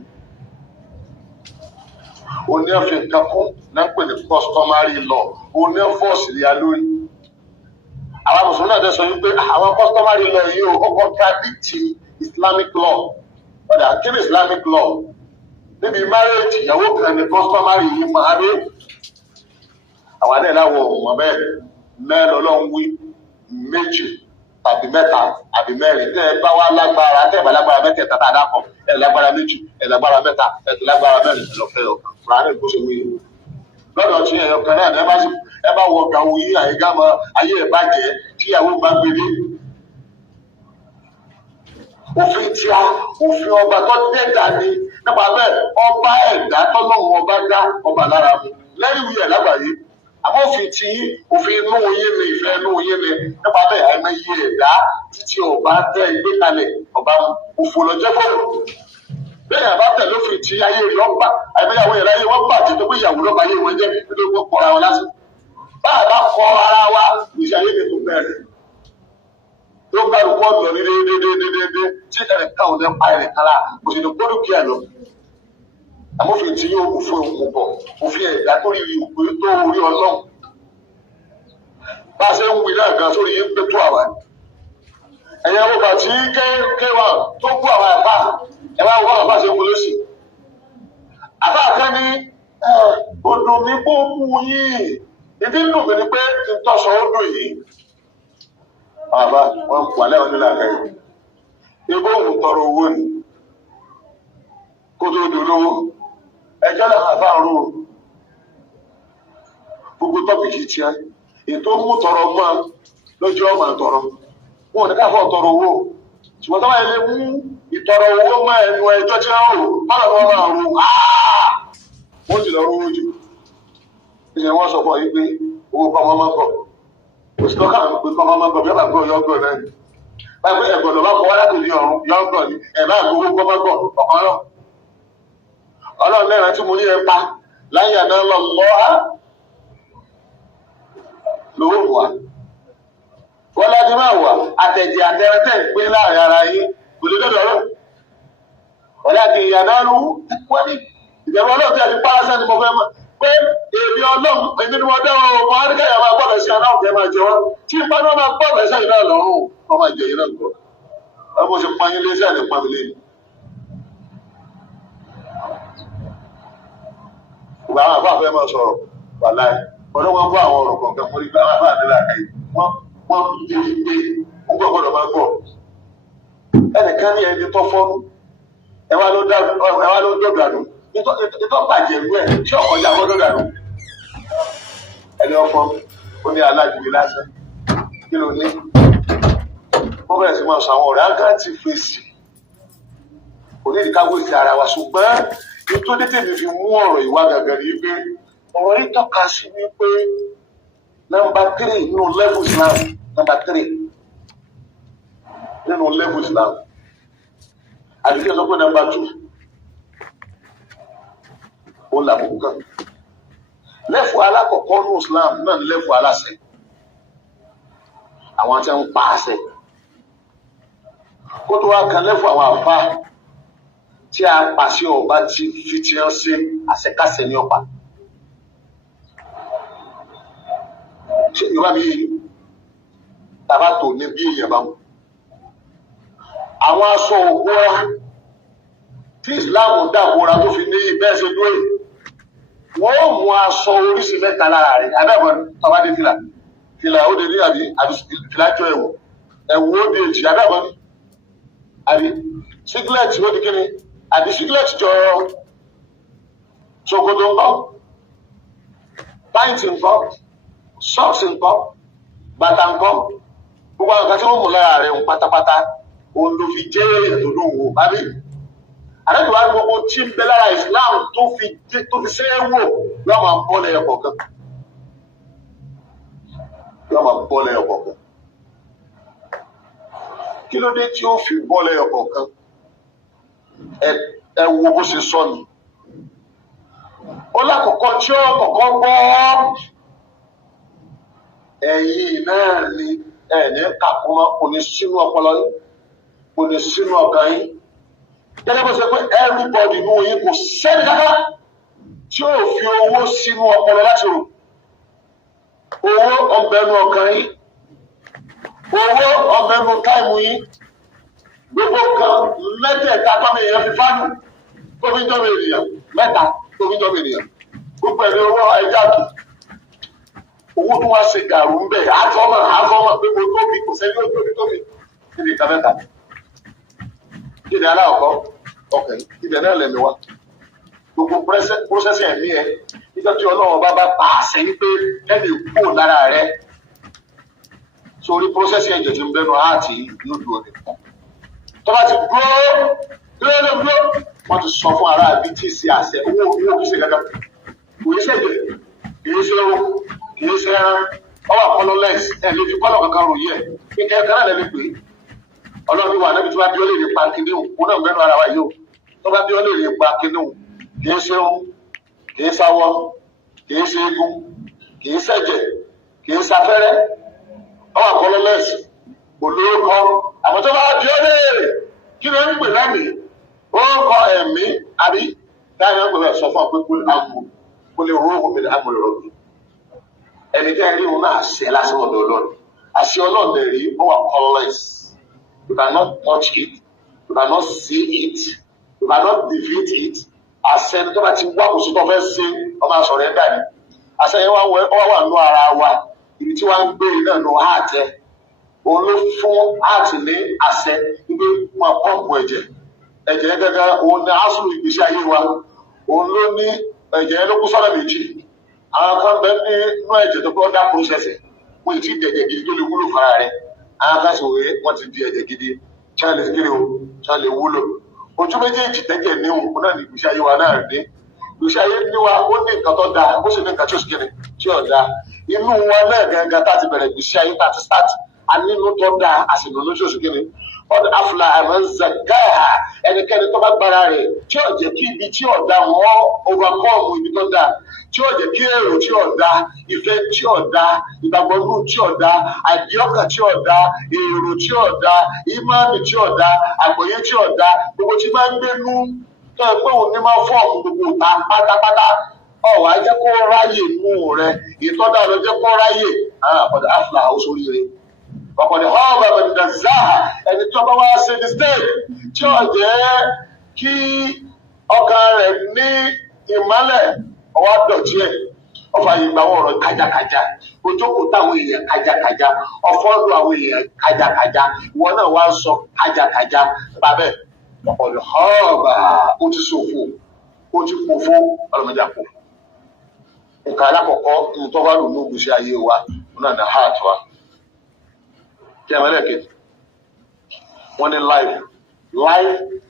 òní ẹ̀fìn nǹkan kún náà ń pè ní customary law òní ẹ̀fọ́ọ̀sì lé lórí. àwọn mùsùlùmí náà dẹ̀ sọ wípé àwọn customary law yìí ó contradict Islamic law ọ̀dà kí ni Islamic law níbi marriage ìyàwó kan ní customary yìí máa rí. àwọn adé láwọ ọmọ bẹ́ẹ̀ mẹ́rin Ọlọ́run wí méjì tàbí mẹ́ta àbí mẹ́rin tẹ́ ẹ bá wá lágbára tẹ́ ẹ bá lágbára mẹ́tẹ̀ẹ̀ta tá a dá kan ẹ lágbára méjì ẹ lágbára mẹ́ta ẹ ti lágbára mẹ́rin lọ́fẹ́ ọ̀kan fúlàní bó ṣe wúyẹ. lọ́dọ̀ tí ẹ̀yọ kan náà ẹ bá wọ gàwó yí àyíká mọ ayé ẹ̀ bàjẹ́ tíyàwó bá gbélé. òfin tíá òfin ọba tó dẹ́ta ni nípa bẹ́ẹ̀ ọba ẹ̀dá tọ́lọ́run ọba dá ọba lára mu lẹ́yìn wíyẹ̀ lágbàáyé àmọ́ òfin tí òfin inú yín ni ìfẹ́ inú yín ni nípa bẹ́ẹ̀ àìmọye ẹ̀dá títí ọba tẹ ilé kalẹ̀ ọba òfò lọ́jọ́ fóònù bẹ́ẹ̀ àbá tẹ̀ lófin tí ayé rẹ̀ ọgbà àìmọyàwó yẹn láyé wọ́n bàjẹ́ tó pé ìyàwó lọ́ba ayé wọn jẹ́ nítorí wọ́n kọ́ra wọn lásán bá a bá kọ́ ara wa ìṣe ayé mi tó bẹ̀rẹ̀ tó gbàdúgbò ọ̀dọ̀ ní déédéé tí ẹnìkan ò ní pa ẹnìkan la kò sì ní kó dúkìá lọ àmọ́fin tí yóò kú fún òkú bọ̀ òfin ẹ̀dá tó rí òkú tó orí ọlọ́run bá a ṣe ń wí náà gan sórí yín pé tó àwa ẹ̀yẹ wo bàtí kéwà tó kú àwọn àbá ẹ̀ wá wọ́n àbá ṣe ń wọlé sí àbá kan ní odò mi kó mú yín ìdí nù mí ni pé kí n tọ́sọ odò yìí àbá wọn kù alẹ́ wọn nílò àgbẹ̀ ibò òun tọrọ owó ni kó tó dolówó ẹjọ́ làwọn àfáàrú gbogbo tọ́pìkì tí a ètò mú tọrọ mọ́ lójú ọmọ àtọrọ wọn ò ní káfọ́ tọrọ owó ṣùgbọ́n tọ́wọ́ ilé mú ìtọrọ owó mọ́ ẹnu ẹjọ́ tí wọ́n rò mọ́nà tó máa rò wọ́n ti lọ rówó jù ìṣẹ́ wọ́n sọ fún ọ yí pé owó kọ́mọ́ máa ń bọ̀ òṣìṣẹ́ ọkà mi pé kọ́mọ́ máa ń bọ̀ bí ọba gbọ́ yọ́gbọ̀ náà ni báyìí pé ẹ̀gbọ́n lọ́ba kọ́ wá láti rí ọ̀run yọ́gbọ̀ ni ẹ̀ bá gbowó kọ́mọ́ gbọ̀ ọ̀kan náà ọlọ́run lẹ́ran tí mo ní ẹ pa láyé àná lọ́wọ́ lówó wà wọ́n láti máa wà àtẹ̀jẹ̀ àtẹ̀rẹ́tẹ̀ pé láàrin ara yín kò lè dọ́dọ̀ ọlọ́run wọ́n láti ìyànà lù wọ́n ní ìjọba ọlọ́run tí a fi pàrọ̀ sẹ́ni mo fẹ́ mọ̀ pé èmi ọlọ́run èmi ni mo dẹ́wọ́ ọmọ adékẹ́yà máa gbọ́dọ̀ sí aláwọ̀ tẹ́ máa jẹ wọ́n tí ipa náà máa gbọ́dọ̀ sẹ́yìn náà lọ́rùn wọ́n máa jẹ yín náà gbọ́ ọmọ ṣe pààyàn lé sẹ́yìn nípa mi lé ìgbà àwọn àbá fẹ́ máa sọ̀rọ̀ wà láì ọdún wọn bọ́ àwọn ọ̀rọ̀ kọ̀ọ̀kan mọ́ nígbà àwọn àbá àdúrà káyì wọ́n ti di pé ó gbọ́dọ̀ máa gbọ́ ẹnìkan ní ẹni tó fọ́nú ẹ wá ló dọ̀dọ̀ àdùn ìtọ́ bàjẹ́ ìlú ẹ̀ tí ọ̀kọ̀jà wọ́n dọ̀dọ̀ àdùn ẹni ọkọ ó ní alájùmí lásán kí ló ní wọ́n bẹ̀rẹ̀ sí máa sọ àwọn ọ̀rẹ́ ágáǹtì fèsì kò ní ìkáwé ti ara wa ṣùgbọ́n ètò tètè fi mú ọ̀rọ̀ ìwà gàgà ní pé ọ̀rọ̀ yìí tọ́ka sí wípé nọ́mbà 3 nínú level Islam nọ́mbà 3 nínú level Islam àdìsí sọ pé nọ́mbà 2 ó làbùkù kan lẹ́fù alákọ̀ọ́kọ́ ní Islam náà ní lẹ́fù aláṣẹ àwọn tí ń pa àṣẹ kó tó wá kan lẹ́fù àwọn àfa tí a pàṣẹ ọba ti fi ti hàn sí àṣẹkáṣẹ ní ọpa ṣé ìwà mi tàbá tò ní bí èèyàn bá mu àwọn aṣọ ògbóra tí Islam dàbòra tó fi ní bẹ́ẹ̀ ṣe dúró wọ́n ó mú aṣọ oríṣi mẹ́ta lára rẹ̀ abẹ́bọ̀n tọ́ba dé fìlà ó dé ní àbí fìlà jọ ẹ̀wù ó dé èjì abẹ́bọ̀n àbí singlet ó di kíni àbí singlet jọ ṣòkòtò ńkọ́ pint ńkọ́ socks ńkọ́ bàtà ńkọ́ gbogbo àwọn kan tí wọ́n mú lára rẹ̀ ń pátápátá òun ló fi jẹ́ èèyàn tó lóun wò bábí àdájọ́ wa gbogbo tí ń bẹ lára Islam tó fi ṣe é wò yóò máa bọ́ lẹ́yọ kọ̀ọ̀kan kí ló dé tí ó fi bọ́ lẹ́yọ kọ̀ọ̀kan ẹ wo bó ṣe sọ ni ó lákọ̀ọ́kọ́ tí ó kọ̀ọ̀kọ́ gbọ́ ẹ̀yìn náà ni ẹ̀ní kàkúmọ́ kò ní sínú ọpọlọ yín kò ní sínú ọkàn yín gẹ́gẹ́ bó ṣe pé everybody nínú yín kò sẹ́ni kankan tí ó fi owó sínú ọpọlọ láti rò owó ọ̀bẹ̀nu ọkàn yín owó ọ̀bẹ̀nu táìmù yín gbogbo kan mẹ́tẹ̀ẹ̀ta tọ́mọ èèyàn fi fánù tó fi ń jọba ènìyàn mẹ́ta tó fi ń jọba ènìyàn gbogbo ẹ̀rí owó ẹja tù owó tó wá ṣe gàrú ń bẹ̀ àfọ́mọ̀ pé mo tóbi kò sẹ́ni ó tóbi kí ni ìka mẹ́ta kí ni aláwọ̀kọ́ ọkàn ibẹ̀ náà lẹ̀mí wa gbogbo processing ẹ̀mí ẹ nígbà tí Ọlọ́run bá pa àṣẹ wípé ẹnì kúrò lára rẹ sórí processing ẹ̀jẹ̀ tí ń bẹnu àti yóò dúró ní fún tọ́ba ti dúró wọ́n ti sọ fún ara àbí tí ì ṣe àṣẹ owó kìí ṣe gàgà kò ní ṣẹ̀jẹ̀ kìí ṣe owó kì í ṣe ẹran ọwọ́ colorless ẹ̀ lè fi kọ́lọ̀ kankan ròyìn ẹ̀ kíkẹ́ kan náà lè pè é ọlọ́run wà níbi tí wọ́n bí ó lè pa kíní òun kó náà mẹ́nu ara wa yìí o tó bá bí ó lè pa kíní òun kì í ṣe òun kì í sáwọ́ kì í ṣe egun kì í ṣẹ̀jẹ̀ kì í ṣafẹ́rẹ́ ọwọ́ colorless olórúkọ àwọn tó bá bí ó léèrè kí ló ń pè lẹ́mìí orúkọ ẹ̀mí àbí dáhùn ẹgbẹ́ rẹ̀ sọ fún ọ pé kó lè rú òun bẹ̀rẹ̀ àmọ́ ìrọ̀bì ẹni tẹ́ rí òun náà ṣe lásán ọ̀dọ̀ ọlọ́run àṣẹ ọlọ́run lè rí ó wà colorless you cannot touch it you cannot see it you cannot defeat it àṣẹ tó bá ti wá kò sí tó fẹ́ ṣe ọmọ àṣọrẹ́ ẹ̀dá ni àṣẹ yẹn wà nù ara wa ibi tí wọ́n ń gbé náà nù áàtẹ òun ló fún áàtì ní àṣẹ wípé wọn pọ́ǹpù ẹ̀jẹ̀ gẹ́gẹ́ òun ní asùlù ìgbésí ayé wa òun ló ní ẹ̀jẹ̀ ló kú sọ́nà méjì àwọn kan bẹ ní inú ẹ̀jẹ̀ tó kọ́ dá processing wọ́n ti di ẹ̀jẹ̀ gidi tó lè wúlò fara rẹ̀ àwọn kan sì wòye wọ́n ti di ẹ̀jẹ̀ gidi tí wọ́n lè kiri o tí wọ́n lè wúlò ojú méjèèjì tẹ́jẹ̀ ní òun náà ní ìgbésí ayé wa náà dé ìgbésí ayé ní wa ó ní nǹkan tó dáa ó sì ní nǹkan tí ó sì kiri tí ò dáa inú wa náà gangan tá a ti bẹ̀rẹ̀ ìgbésí ayé tá a ti start a nínú tó dáa a sì nínú tí ó sì kiri ọdún afúlà àmọ́nzàgáà ẹnikẹ́ni tó bá gbára rẹ̀ tí ò jẹ́ kí ibi tí ọ̀dà wọn overcome ibi tó dáa tí ò jẹ́ kí èrò tí ọ̀dà ìfẹ́ tí ọ̀dà ìgbàgbọ́nú tí ọ̀dà àdìọ́kàn tí ọ̀dà èrò tí ọ̀dà ìmáàmì tí ọ̀dà àgbọ́yé tí ọ̀dà gbogbo tí máa ń gbénú tó ẹ pé òun ní máa fọ́ọ̀mù gbogbo ìta pátápátá ọ̀wá jẹ́ kó ráyè nù rẹ̀ ìtọ́jà lọ jẹ́ kó ráyè ọ̀dà afúlà ó sóríire ọ̀pọ̀lọpọ̀ ọ̀bà bẹ̀rẹ̀dàzáà ẹni tó bá wá ṣe mistake tí ó jẹ́ kí ọkàn rẹ̀ ní ìmọ́lẹ̀ ọwọ́ dọ̀tí ẹ̀ ọfà ìgbà ọ̀rọ̀ kájákájá ojókòó táwọn èèyàn kájákájá ọfọ́dún àwọn èèyàn kájákájá ìwọ náà wá ń sọ kájákájá bàbẹ́ ọ̀pọ̀lọpọ̀ ọ̀bà ó ti ṣòfò ó ti pòfó ọlọ́mọdé àpò nǹkan alákọ̀ọ́kọ́ ìmùtọ́wá lò ní ìgbésí ayé wa náà ní heart wa. When in life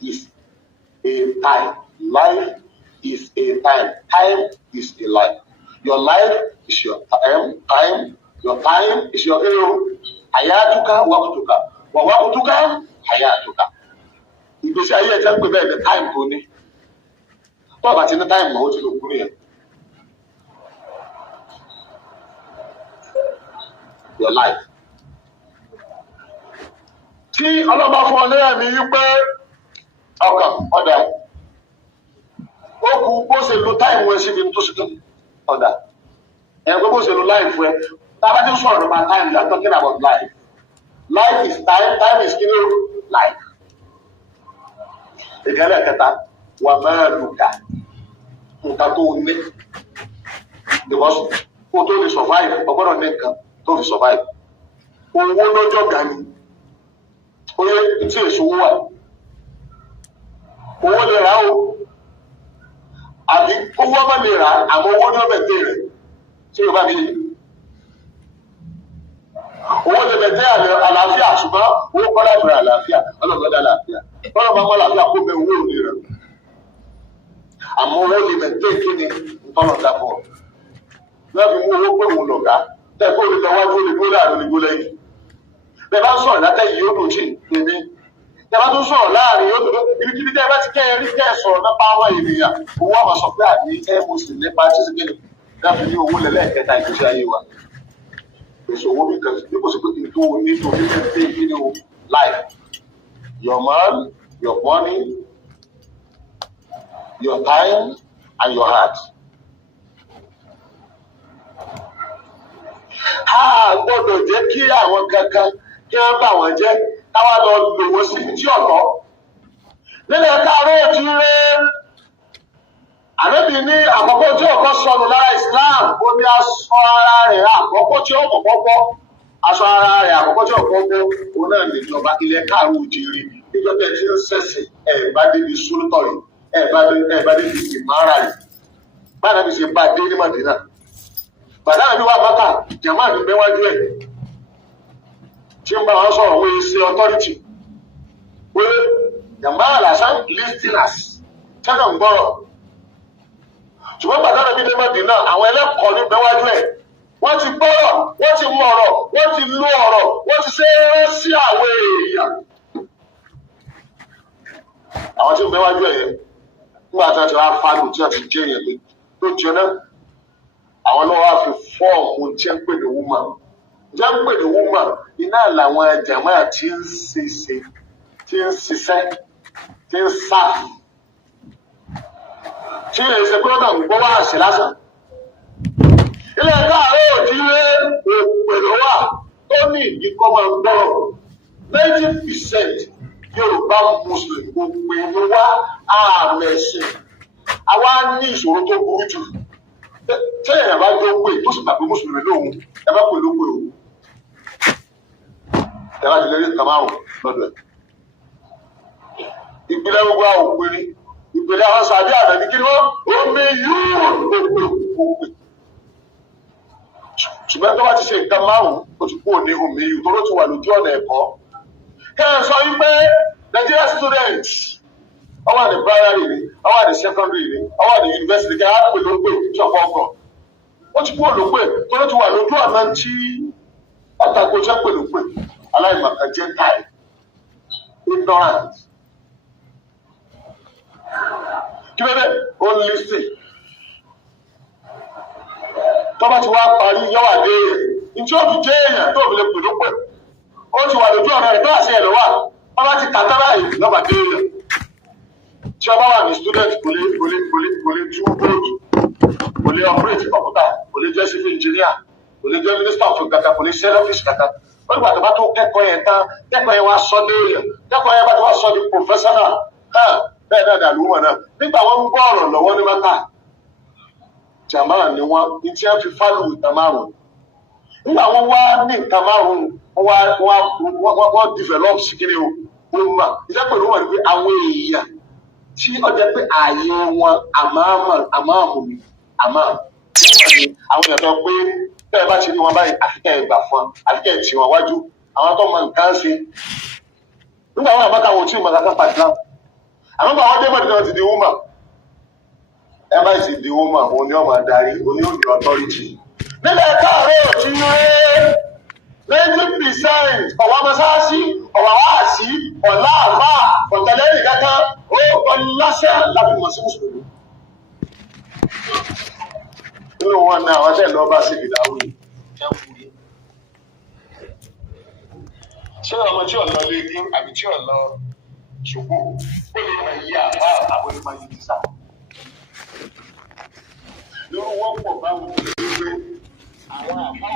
is a time. Life is a time. Time is a life. Your life is your time. Your time is your hero. Hayatuka wakutuka. Wa wakutuka hayatuka. Ìgbésí ayé ẹ̀jẹ̀ ń pè bẹ́ẹ̀ ní time tó ní. Tó bá ti ní time mọ̀ ó ti lò kúrò yẹn. Your life. Tí ọlọ́ba fún ọ ní ẹ̀mí wípé ọkàn ọ̀dà ó kú bó ṣe lo táìmù ẹ síbi tó ṣe ọ̀dà ẹ̀ pé bó ṣe lo láìfù ẹ tábà tí ń sọ̀rọ̀ nípa time you are talking about life. Life is time, time is kí ni life. Ìkẹlẹ̀ kẹta wà máa lùkà nǹkan tó ní because kó tó lè survive ọgbọ́dọ̀ ní nǹkan tó fi survive. Owó lọ́jọ́ ga ni. Oye tí èso wà owó lè rà o àbí owó ọmọ lè rà àmọ́ owó ní ọbẹ tẹ rẹ tí o bá mi owó lè bẹ tẹ àlàáfíà ṣùgbọ́n owó kọ́lá ìfẹ́ àlàáfíà ọlọ́gbọ́dá àlàáfíà kọ́lá bá mọ́ àlàáfíà kó bẹ owó òní rẹ àmọ́ owó lè bẹ tẹ kí ni ntọ́nà dàpọ̀ lọ́ọ́ fi mú owó pé òun lọ̀gá tẹ̀ kó o lè lọ wájú o lè gbó láàrin o lè gbó lẹ́yìn. Bẹ́ẹ̀ bá sọ̀rọ̀ látẹ̀yìn yóò dùn sí èmi. Bẹ́ẹ̀ bá tún sọ̀rọ̀ láàrin yóò dùn ibikíbi tẹ́ ẹ bá ti kẹ́ ẹ rí kẹ́ ẹ sọ̀rọ̀ nípa àwọn ènìyàn. Owó àmọ̀ sọ pé àní ẹ mo sì nípa títí kí ni láti ní owó lẹ́lẹ́kẹta ìgbésí ayé wa. Èso owó mi kan bí kò sí pé kí n tó nítorí pé kí ni o life. Your man, your money, your time and your heart. A gbọ́dọ̀ jẹ́ kí àwọn kankan kí wọ́n bá wọn jẹ́ káwá lọ lò wọ́n síbi tí ọ̀tọ̀. Nílẹ̀ káàárọ̀ oòjíire ànábì ní àkọ́kọ́ tí ọkọ sọnù lára Islam ó ní aṣọ ara rẹ̀ àkọ́kọ́ tí ọkọ̀ kọ́kọ́ aṣọ ara rẹ̀ àkọ́kọ́ tí ọkọ̀ kọ́ òun náà níjọba ilẹ̀ káàárọ̀ oòjíire níjọba tí ń ṣẹ̀ṣẹ̀ ẹ̀ bá débi sólútọ̀rì ẹ̀ bá débi ìmárà yìí bá nàbí ṣe bá dé ní Mádínà. Bàdá àbí wà bàtà jàmá ní bẹ́wájú ẹ̀ tí ń bá wọn sọ̀rọ̀ wọ́n ṣe authority pé jàmá lásán listeners tẹ́lẹ̀ ń gbọ́rọ̀ ṣùgbọ́n bàdá àbí dé Mádínà àwọn ẹlẹ́kọ̀ọ́ ní bẹ́wájú ẹ̀ wọ́n ti gbọ́rọ̀, wọ́n ti mọ̀rọ̀, wọ́n ti lo ọ̀rọ̀, wọ́n ti ṣe é rán sí àwọn èèyàn. Àwọn tí ó mẹ́wájú ẹ̀yẹ nígbà tí wọ́n ti wá fáàlù tí wọ́n ti jẹ́ èèyàn tó jẹ náà, àwọn náà wá fi fọ́ọ̀mù jẹ́ ń pè ní woman. Jẹ́ ń pè ní woman iná làwọn jàmá tí ń ṣiṣẹ́ tí ń sáàfì tí ilé ìṣẹ́ pé wọ́n kàn gbọ́ wá àṣẹ lásán. Ilé káàárọ̀ òjíire òpèrè wà tó ní ìdíkọ́ máa ń gbọ́rọ̀ 90% Yorùbá Muslim òpèrè wá àmẹ̀sìn. Àwa ní ìṣòro tó burú jù. Tẹ́yìn àbá jọ pé tó sì gbàgbé Mùsùlùmí lóhun ẹ bá pè ló pè o. Ẹ bá ti lè rí nǹkan márùn-ún lọ́dọ̀ ẹ̀. Ìpínlẹ̀ gbogbo àwọn òpèrè. Ìpínlẹ̀ àwọn sàbí àdàbí kí ni wọ́n omi yóò òpè. Ṣùgbọ́n tó bá ti ṣe nǹkan márùn-ún ó ti kú òní omi yìí tó ló ti wà lójú ọ̀nà ẹ̀kọ́. Kẹ́hìn sọ wípé Nigeria students wọ́n wà ní primary ni wọ́n wà ní secondary ni wọ́n wà ní university kí á pè ló pè ṣọ̀pọ̀ ọkọ̀. Ó ti kú òlópè tó ló ti wà lójú ọ̀nà tí ọ̀tàkó jẹ́ pè ló pè aláìmọ̀kan jẹ́ táì ignorant. Kí ló dé? Ó ń lísìn. Tó bá ti wá parí yọ́wà dé èèyàn. Ìtí ó fi jẹ́ èèyàn tó fi lè pè ló pè. Ó ti wà lójú ọ̀nà rẹ̀ tó àṣẹ ẹ̀ lọ́wọ́. Wọ́n bá ti tàtà báyìí lọ́ba dé èèyàn. Tí ọba wà ní student kò lè tú bóòdù, kò lè operate kọ̀m̀pútà, kò lè jẹ́ civil engineer, kò lè jẹ́ minister of kàkà, kò lè ṣe ọ́fíìsì kàkà. Ó nígbà tó bá tó kẹ́kọ̀ọ́ yẹn tán, kẹ́kọ̀ọ́ yẹn wá sọ dé èèyàn, kẹ́kọ̀ọ́ yẹn bá ti wá sọ di professional. Bẹ́ẹ̀ náà dàlú wọn náà. Nígbà wọn ń gbọ́ ọ̀rọ̀ lọ́wọ́ ní Mákà, jàmá ni wọ́n ní tí wọ́n fi fálù ìtàn márùn-ún. Nígbà wọn wá ní ìtàn márùn-ún, wọ́n develop síkiri o. Wọ́n mà ìjẹ́ pẹ̀lú wọn ni pé àwọn èèyàn tí ọjọ́ pé ààyè wọn àmàmù ni àwọn èèyàn tó pé bẹ́ẹ̀ bá ti rí wọn báyìí àfikẹ́ ìgbà fún àfikẹ́ ìtì wọn wájú àwọn tó mọ nǹkan ṣe. Nígbà wọn àbáka wọn tí ì mọ kankan pàdé náà. Àwọn bá wọn dé mọ̀ nígbà tí di woman. Ẹ bá ti di woman, òun ni ọmọ adarí, òun ni ó ní authority. Nílẹ̀ káàárọ̀ òjíire 90% ọ̀wá mọ́sáàsì, ọ̀wá wáàsí, ọ̀lá àfà, ọ̀tẹ̀lẹ́rì kankan, ó kọ́ lásẹ̀ láti mọ̀ sí Mùsùlùmí. Nínú wọn náà àwọn tẹ̀ lọ́ bá sí ìdáwó yìí. Ṣé ọmọ tí ọ̀nà lè dín àbí tí ọ̀nà ṣùkú ó lè máa yí àbá àwọn ìmọ̀ yìí ti sá? Lórí wọ́pọ̀ báwo ló ń gbé àwọn àbá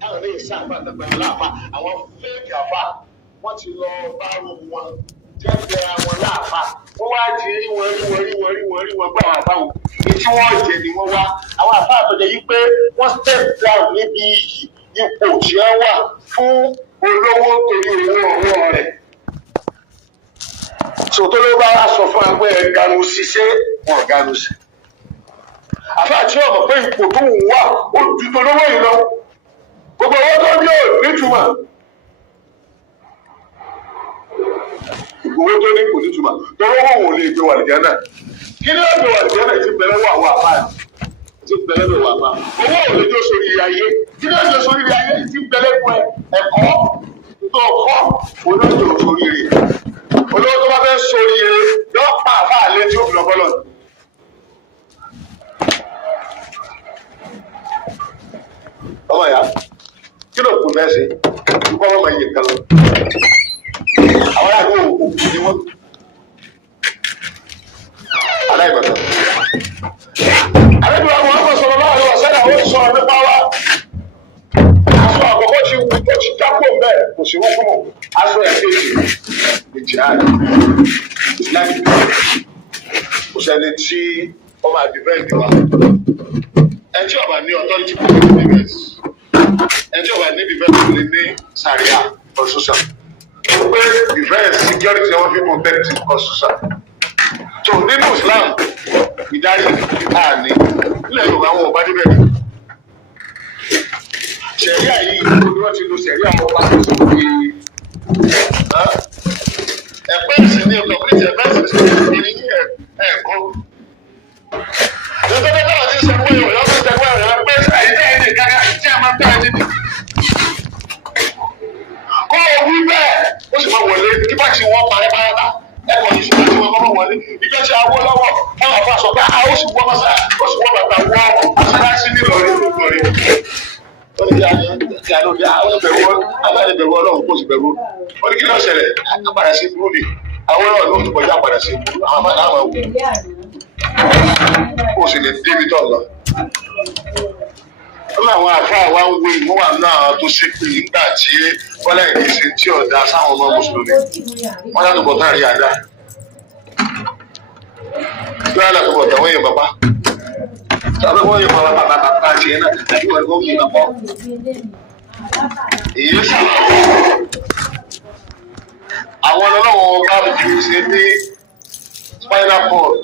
táwọn lè sábà dàgbà láàbà àwọn fẹ́ẹ̀kì àbá wọ́n ti lọ bá wọn jẹ́ bẹ àwọn láàbà wọ́n wá di rí wọn gbọ́ àwọn àbá wọn èyí tí wọ́n jẹ ni wọ́n wá àwọn àbá àtọ̀jẹ́ yìí pé wọ́n step down níbi ipò tí wọ́n wà fún olówó torí owó ọwọ́ rẹ̀. Sòtó ló bá wá sọ fún agbẹ́ ẹ̀gánu ṣiṣẹ́ wọn ọ̀gánu sí. Àfáà tí ọmọ pé ipò tó wù wá ó ju tó lówó yìí lọ. Gbogbo owó tó ní ò nítumọ̀. Owó tó ní kò nítumọ̀. Tọ́wọ́ wọn ò lè gbé wà lìjẹ́ náà. Kí ni ó gbé wà lìjẹ́ náà ti bẹ̀rẹ̀ wọ àwọn àfáà ti bẹ̀rẹ̀ lọ wà àfáà. Owó ò lè jó sórí ayé. Kí ni ó jó sórí ayé ti bẹ̀rẹ̀ fún ẹ̀kọ́ tó kọ́ olóòjò sórí rẹ̀. Olówó tó bá fẹ́ sórí rẹ̀ yóò pa àfáà létí ó fi lọ bọ́lọ̀. Ọmọ ya, kí ló kù bẹ́ẹ̀ sí? Ìkọ́ ọmọ yìí kan lọ. Àwọn àgbò òkú ni wọ́n. Aláìbàtà. Àlejò àwọn ọmọ sọ̀rọ̀ láàrin ọ̀sẹ̀ náà ó sọ̀rọ̀ nípa wa. Aṣọ àkọ́kọ́ ti jápò bẹ́ẹ̀ kò sí wọ́n fún mọ̀. Aṣọ ẹ̀kejì ìjì àná. Islamic kò sẹ́ni tí ó máa dìbẹ́ǹdì wa. Ẹni tí ọba ní authority kò ní dìbẹ́ǹdì. Ẹni tí ọba ní dìbẹ́ǹdì kò ní sàríà constitution. Ó pé defense security wọn fi protect constitution. So nínú Islam ìdarí àní nílẹ̀ Yorùbá wọn ò bá débẹ̀ ni. Sẹ̀ríà yìí ni wọ́n ti lo sẹ̀ríà wọn bá tó sọ pé ẹ̀pẹ́ ìsìn ní complete ẹ̀pẹ́ ìsìn ní ẹ̀kọ́. Nítorí táwọn ti sọ pé ìwọ̀n lọ́sọ̀ tẹ̀wọ́ ẹ̀rọ pé àyíká ẹ̀dẹ̀ kára tí a tí a ló dé àwọn ìbẹ̀rù Ọlọ́run kò sì bẹ̀rù ó ní kí ló ṣẹlẹ̀ àpàdà sí burú ni àwọn ọlọ́run ló ń kọjá àpàdà sí burú àwọn máa dáhùn wò ó sì lè débi tó lọ. Wọ́n àwọn àfáà wa ń wo ìmúwà náà tó ṣe pé nígbà tí wọ́n láì ní ṣe tí ọ̀dà sáwọn ọmọ mùsùlùmí wọ́n yàtọ̀ bọ̀ táàrí àdá. Bí wọ́n yàtọ̀ bọ̀ tàwọn èèyàn bàbá. Sọ́dọ̀ wọ́n yẹ bàbá bàbá àti ẹ̀ náà àti wọ́n kọ́ yìí bàbá. Èyí sì àwọn ọlọ́wọ́ bá fi ṣe ní spinal cord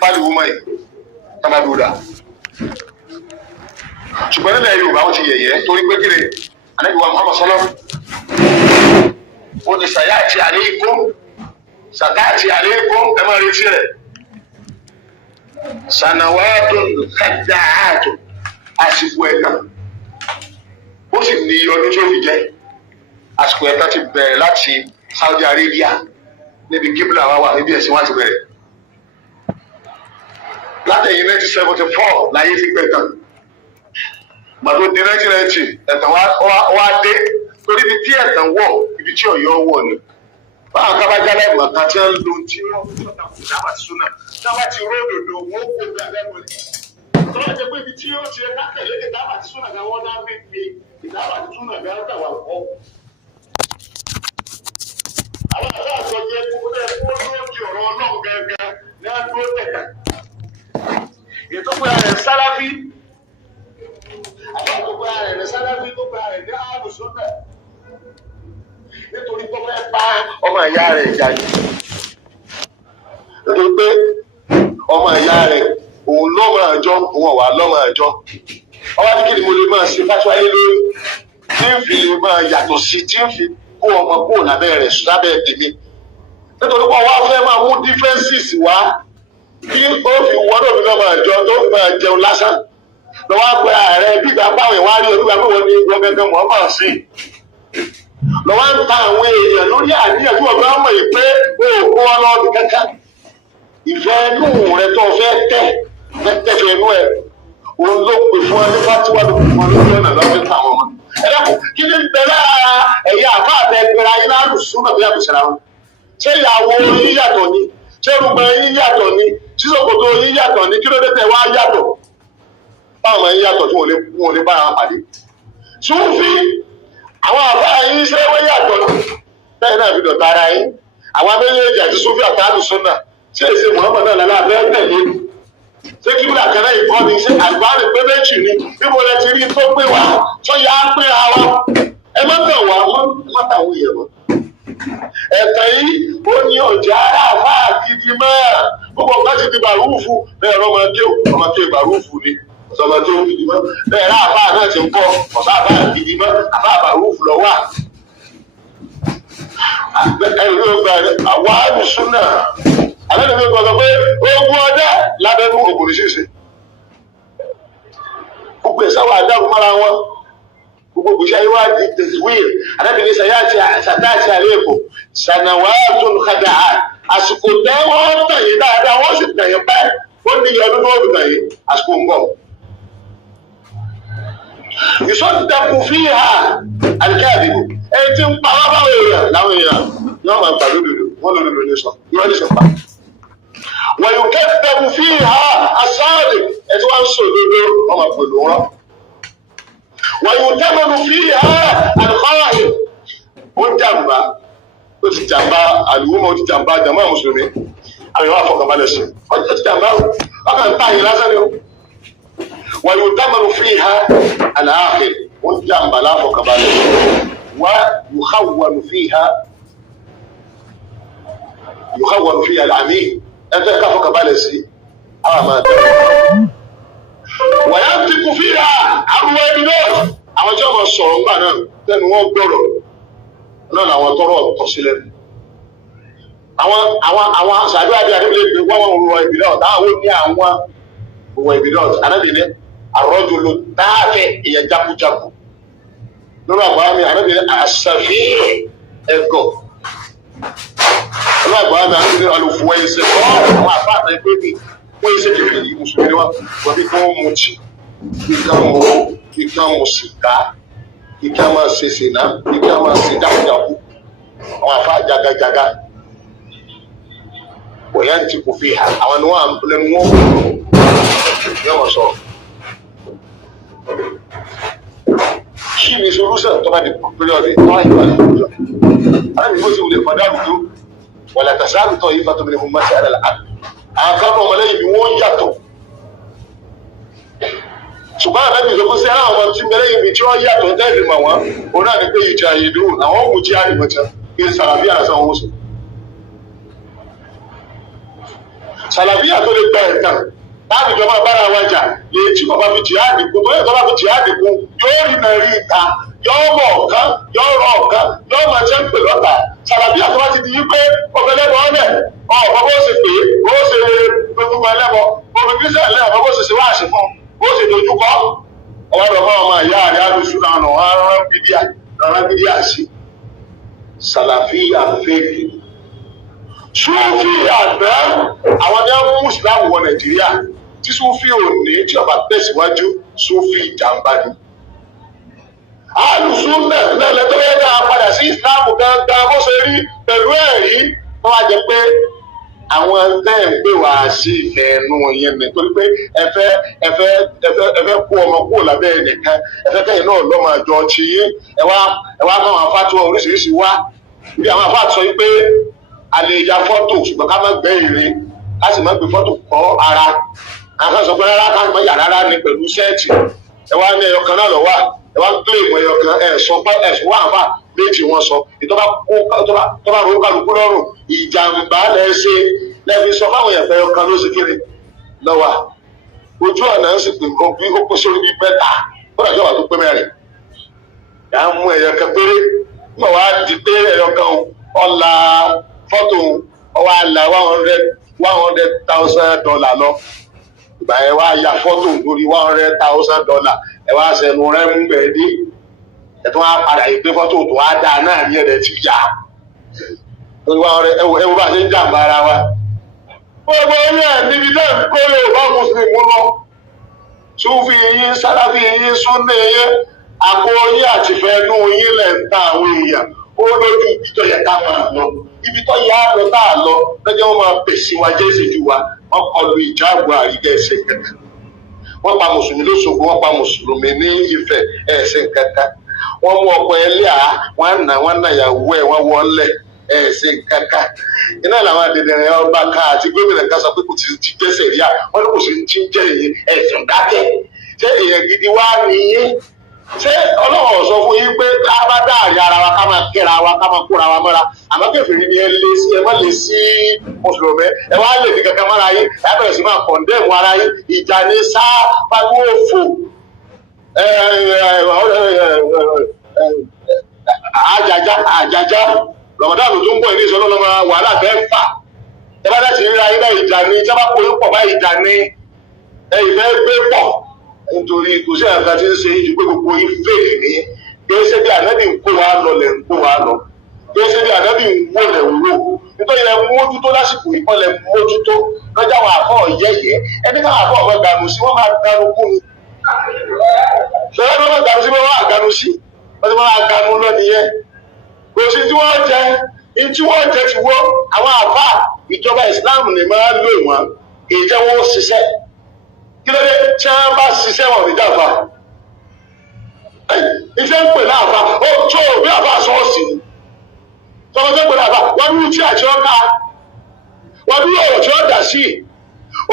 fáliwúmọ̀ yìí tábàdúrà. Ṣùgbọ́n nílẹ̀ Yorùbá wọ́n ti yẹ̀yẹ́ torí pé kí ni Ànábì wa Muhammad sallam ó ní sàyáàtì àléékún sàkáàtì àléékún ẹ máa retí rẹ̀ sànàwáàtún kàdáàtún àsìkò ẹ̀ka ó sì ní ọdún tí ó fi jẹ́ àsìkò ẹ̀ka ti bẹ̀rẹ̀ láti Saudi Arabia níbi kíbla wa wà níbi ẹ̀sìn wa ti bẹ̀rẹ̀ látẹ̀yìn 1974 láyé fi pẹ̀ tán. Gbàdó di 1990 ẹ̀tàn wá dé torí ibi tí ẹ̀tàn wọ̀ ibi tí Ọ̀yọ́ wọ̀ ni. Báwọn kábàjálẹ̀ ìmọ̀ta tí wọ́n lo tí wọ́n fi ọ̀tà kù dábàá ti súnà dábàá ti ródòdó wọ́n kó bí abẹ́wọ̀n ni. Tọ́lá jẹ́ pé ibi tí ó ti ẹ̀ka tẹ̀lé ìdábàá ti súnà gan wọ́n náà gbé ìdábàá ti súnà gan gbà wà kọ́. Àwọn àṣà àjọjẹ kó lè kó lóòjì ọ̀rọ̀ Ọlọ́run gẹ́gẹ́ ní àdúró tẹ̀ka. Ètò pé ààrẹ Sàláfì àwọn gbogbo ààrẹ rẹ Sàláfì tó gba ààrẹ ní àlùsùnà nítorí tó fẹ́ bá ọmọ ìyá rẹ̀ jà yìí nítorí pé ọmọ ìyá rẹ̀ òun lọ́mọ àjọ òun ọ̀wà lọ́mọ àjọ ọwọ́ ní kí ni mo lè máa ṣe fáṣọ ayé lórí tí ń fi lè máa yàtọ̀ sí tí ń fi kó ọmọ kúrò lábẹ́ rẹ̀ lábẹ́ tèmi nítorí pé wọ́n fẹ́ máa mú differences wá kí ó fi wọ́dọ̀ mi lọ́mọ àjọ tó fi máa jẹun lásán lọ́wọ́ pé ààrẹ gbígbà báwọn ìwà rí olúwa pé wọ́n ní gbọ́gẹ́gẹ́ mọ́ mọ́ sí lọ́wọ́ ń ta àwọn èèyàn lórí àníyàn tí wọ́n bá mọ̀ yìí pé ó kó wọn lọ́ọ̀dù kankan ìfẹ́ inú rẹ tó fẹ́ tẹ̀fẹ̀ inú ẹ̀ òun ló pè fún ẹni fátíwá ló pè fún ẹni lórí ọ̀nà lọ́wọ́ fẹ́ tàwọn ọmọ ẹ dẹ́kun kí ni bẹ lára ẹ̀yà àbá àtẹ̀gbẹ̀rẹ̀ ayé lálùsùn náà bí àbùsẹ̀ra wọn ṣé ìyàwó yín yàtọ̀ ni ṣé irúgbìn yín yàtọ̀ ni sísòkòtò yín yàtọ̀ ni kí ló dé tẹ̀ wá yàtọ̀ báwọn ọmọ yín yàtọ̀ tí wọ́n lè bára wọn pàdé. Súnfí àwọn àbára yín ṣe wọ́n yàtọ̀ bẹ́ẹ̀ náà fi dọ̀tà ara yín àwọn méjèèjì àti Súnfí àtàlù sọ́nà ṣé èsì Muhammad náà lálẹ́ abẹ́ tẹ̀lé ṣé kí wúlà kẹ́lẹ́ ìkọ́ ni ṣé àlùbáàlì pé méjì ni bí mo lẹ ti rí tó pé wá tó yá pé ara ẹ má tẹ̀ wá mọ́ ẹ má tàwọn èèyàn mọ́. Ẹ̀tàn yìí ó ní ọ̀jà àfáà gidi mọ́ gbogbo nǹkan ti di bàrúùfù bẹ́ẹ̀ ọmọdé bàrúùfù ni ọ̀sọ̀mọ tó ń gidi mọ́ bẹ́ẹ̀ rà àfáà náà ti ń kọ́ ọ̀sán àfáà gidi mọ́ àfáà bàrúùfù lọ wà. Ẹ̀rọ gba àwọn àdùsùn náà alẹ́ nìkan gbọ́dọ̀ pé ogun ọdẹ lábẹ́nú ògùn ní ṣíṣe. Gbogbo ìsáwọ́ àdáhù mára wọn gbogbo ìgbésẹ̀ ayé wá di tẹ̀síwìr adábìnrin sàtáàtì àléèkó sànàwáàtún kàdà àsìkò tẹ́ wọ́n tẹ̀yìn dáadáa wọ́n sì tẹ̀yìn pẹ́ wọ́n ní ọdún tó fi tẹ̀yìn àsìkò ń bọ̀. Ìsọ̀tẹ̀kù fi hà àdìkẹ́ àdìgbò ẹni tí ń pa wá báwọn èèyàn láwọn èèyàn ni wọ́n máa gbà lódodo wọ́n lódodo ní sọ ìwọ́n ní sọ pa. Wọ́n yóò kẹ́tẹ̀kù fi hà àsáàdì ẹ tí wọ́n ń sọ òdodo wọ́n máa pẹ̀lú wọn. Wọ́n yóò tẹ́mọ̀nù fi hà àdìkọ́wàhì ó jàmbá ó ti jàmbá àlùwọ́mọ̀ ó ti jàmbá jàmbá mùsùlùmí àwọn ìwà àfọkànbalẹ̀ sí ó ti jàmbá ọkàn ń tààyè lásán ni ó. Wọ́n yóò tẹ́mọ̀nù fi hà àlàáhìr ó jàmbá láfọkànbalẹ̀ ويخون فيها العميل انت كفك بالسي اما وينطق فيها الرويبضات àwọn tí wọ́n sọ̀rọ̀ ńgbà náà tẹnu wọn gbọ́rọ̀ náà làwọn tọrọ ọ̀tọ̀ sílẹ̀ àwọn àṣàdúrà bí adébílẹ̀ gbé wọ́n rọ ìbílẹ̀ ọ̀tá àwọn ní àwọn òwò ìbílẹ̀ ọ̀tá anábìíní àrọ́jòló táàfẹ́ ìyẹn jákujáku lórí àgbáyé anábìíní àṣàfihàn ẹ̀gọ́ lórí àgbáyé anábìíní alùpùpù ẹ̀ṣẹ̀ àwọn àfáàtà ẹgbẹ́ mi wọ́n ṣe kékeré yìí mùsùlùmí wọn bí kò mú ti kíkan mu sìgá, kíkan máa ṣe sìná, kíkan máa ṣe jákujàku, àwọn àfa jagajaga bóyá ní ti kò fi hà àwọn ni wọn lẹnu wọn yóò wọn sọ. Kí ni solution tó bá di píríọ̀dù tó wáyé wà lójú ọ̀? Àbí bó ti wulẹ̀ kọ́dá àbùdó wàlẹ̀ àtàsáàlù tó yí fàtó mi ní fún mọ́tì àdàlà. Àwọn kan náà ọmọlẹ́yìn ni wọ́n yàtọ̀. Ṣùgbọ́n àbẹ́bí ìlú sí àwọn ọmọ tí mẹ́lẹ́yìn mi tí wọ́n yàtọ̀ tẹ́lẹ̀ mọ̀ wọ́n, òun náà ní pé ìjà ìlú àwọn òkú jí àdìmọ̀tán kí n sàlàbí àṣà wọn sọ. Sàlàbíyà tó lè gba ẹ̀tàn láti jọba bára wa jà lè tí ọba fi jìhádì kú tó yẹ kọ́ bá fi jìhádì kú yóò rí nà rí ìta yóò mọ̀ ọ̀kan yóò rọ ọ̀kan yóò máa jẹ́ ń pè lọ́ta. Sàlàbíyà tó bá ti di wípé ọbẹ̀ lẹ́bọ̀ ọ́nẹ̀ ọ̀pọ̀ bó ṣe pé bó ṣe dojúkọ ẹlẹ́bọ̀ òfin kírísẹ̀ ẹlẹ́bọ̀ bó ṣe ṣe wáàṣì fún bó ṣe dojúkọ ọwọ́ lọ́mọ ọmọ ìyá rẹ̀ alùsù náà nà rán bídíà sí. Sàlàfíyà fèkì Súfì àná àwọn ní àwọn Mùsùlùmí wọ Nàìjíríà tí Súfì ò ní tí ọba tẹ̀síwájú Súfì ìjàmbá ni. Àlùsùn náà lẹ́tọ́ yẹn dáa padà sí Ìsìláàmù gangan bó ṣe rí pẹ̀lú ẹ̀rí wọ́n wá jẹ pé àwọn tẹ́ ń gbé wá sí ìfẹ́ ẹnu yẹn nítorí pé ẹfẹ́ kó ọmọ kúrò lábẹ́ ẹnìkan ẹfẹ́ kẹ́yìn náà lọ́mọ àjọ ti yín ẹ wá máa wọn afáàtúwọ̀ oríṣiríṣi wá bí àwọn afáàtú sọ pé a lè ya fọ́tò ṣùgbọ́n ká má gbẹ́ ère ká sì má gbé fọ́tò kọ́ ara àwọn sọ pé rárá ká má yà rárá ni pẹ̀lú sẹ́ẹ̀tì ẹ wá ní ẹyọkan náà lọ wá ẹ wá gbé ìmọ̀ ẹyọkan ẹ̀sùn wá àfà méjì wọn sọ ìtọ́ba ro kálukú lọ́rùn ìjàmbá lẹ́sẹ̀ lẹ́fi sọ fáwọn ẹ̀fẹ́ ẹyọkan ló ṣe kéré lọ́wọ́ ojú ọ̀nà ń sì pè nǹkan bí ó kó sórí bí mẹ́ta ó dàjọ́ wà tó pé mẹ́rin yà á mú ẹyọkan péré nígbà wá di pé ẹyọkan ọ̀la fọ́tò ọwọ́ àlà $100,000 lọ ìgbà ẹ wá ya fọ́tò lórí $100,000 ẹ wá sẹnu rẹ mú bẹ́ẹ̀ dé ẹ tún wá padà yìí pé fọ́tò tó wá dáa náà ní ẹ̀rẹ̀ ti yá lórí ẹwọ bá ṣe ń jàǹbá ara wa. gbogbo yẹn níbi náà ń kó Yorùbá Mùsùlùmí lọ Súfì yín Sàláfì yín Súnnì yín àpò yín àtìfẹ́nú yín lẹ̀ ń ta àwọn èèyàn ó lójú ibi tó yẹ ká máa lọ ibi tó yẹ á lọ tá a lọ lọ́jọ́ wọn máa pèsè wa jẹ́ ìṣèjú wa wọ́n kọlu ìjáàbọ̀ àríkẹ́ ẹ̀sìn kankan wọ́n pa Mùsùlùmí lóṣogbo wọ́n pa Mùsùlùmí ní Ifẹ̀ ẹ̀sìn kankan wọ́n mú ọkọ ẹlẹ́à wọ́n nà yàwó ẹ̀ wọ́n wọlé ẹ̀sìn kankan iná làwọn àdèdèrè ọba ká àti gómìnà ká sọ pé kò ti gbẹ́sẹ̀ rí à wọ́n ní kò sí ti ń jẹ́ èyí ẹ̀sìn dákẹ́ ṣé èèyàn gidi wá nìyí ṣé Ọlọ́run sọ fún yín pé ká bá dáàrí ara wa ká máa kẹ́ra wa ká máa kóra wa mọ́ra àmọ́ kẹfìrí ni ẹ má lè sí Mùsùlùmí ẹ wá lè fi kankan mọ́ra yín ẹ bẹ̀rẹ̀ sí máa kọ̀ndẹ́ẹ̀mù ara yín ìjà ní sáà pàtó òfò àjàjá Ramadan tó ń bọ̀ ní ìṣọ́nà lọ́mọ wàhálà bẹ́ẹ̀ fà ẹ bá dẹ́sì ríra yín bá ìjà ní tí a bá kó yín pọ̀ bá ìjà ní ìfẹ́ gbé pọ̀ nítorí kò sí àgbà tí ń ṣe yín ju pé gbogbo yín fèèrè ní gbèsè bí ànábì ń kó wa lọ lẹ̀ ń kó wa lọ gbèsè bí ànábì ń wò lẹ̀ ń wò nítorí ẹ mójútó lásìkò ìkọlẹ̀ mójútó lọ́jà àwọn àfọ̀ yẹ̀yẹ́ ẹni káwọn àfọ̀ ọ̀gbọ́n ganu sí wọ́n máa ganu kú ni ṣọlá bí wọ́n ganu sí wọ́n máa ganu sí wọ́n ti máa ganu lọ nìyẹn kò sí tí wọ́n jẹ tí wọ́n jẹ ti wọ́ àwọn àfà ìjọba Islam ni máa lò wọ́n kì í jẹ́ wọ́n ṣiṣẹ́ kí ló dé tí wọ́n bá ṣiṣẹ́ wọn ní dàgbà iṣẹ́ ń pè láàfà ó tó bí àfà sọ́ọ̀sì ni tọ́wọ́ tó ń pè láàfà wọ́n ní tí àti ọ̀ka wọ́n ní ọ̀rọ̀ tí ó dà sí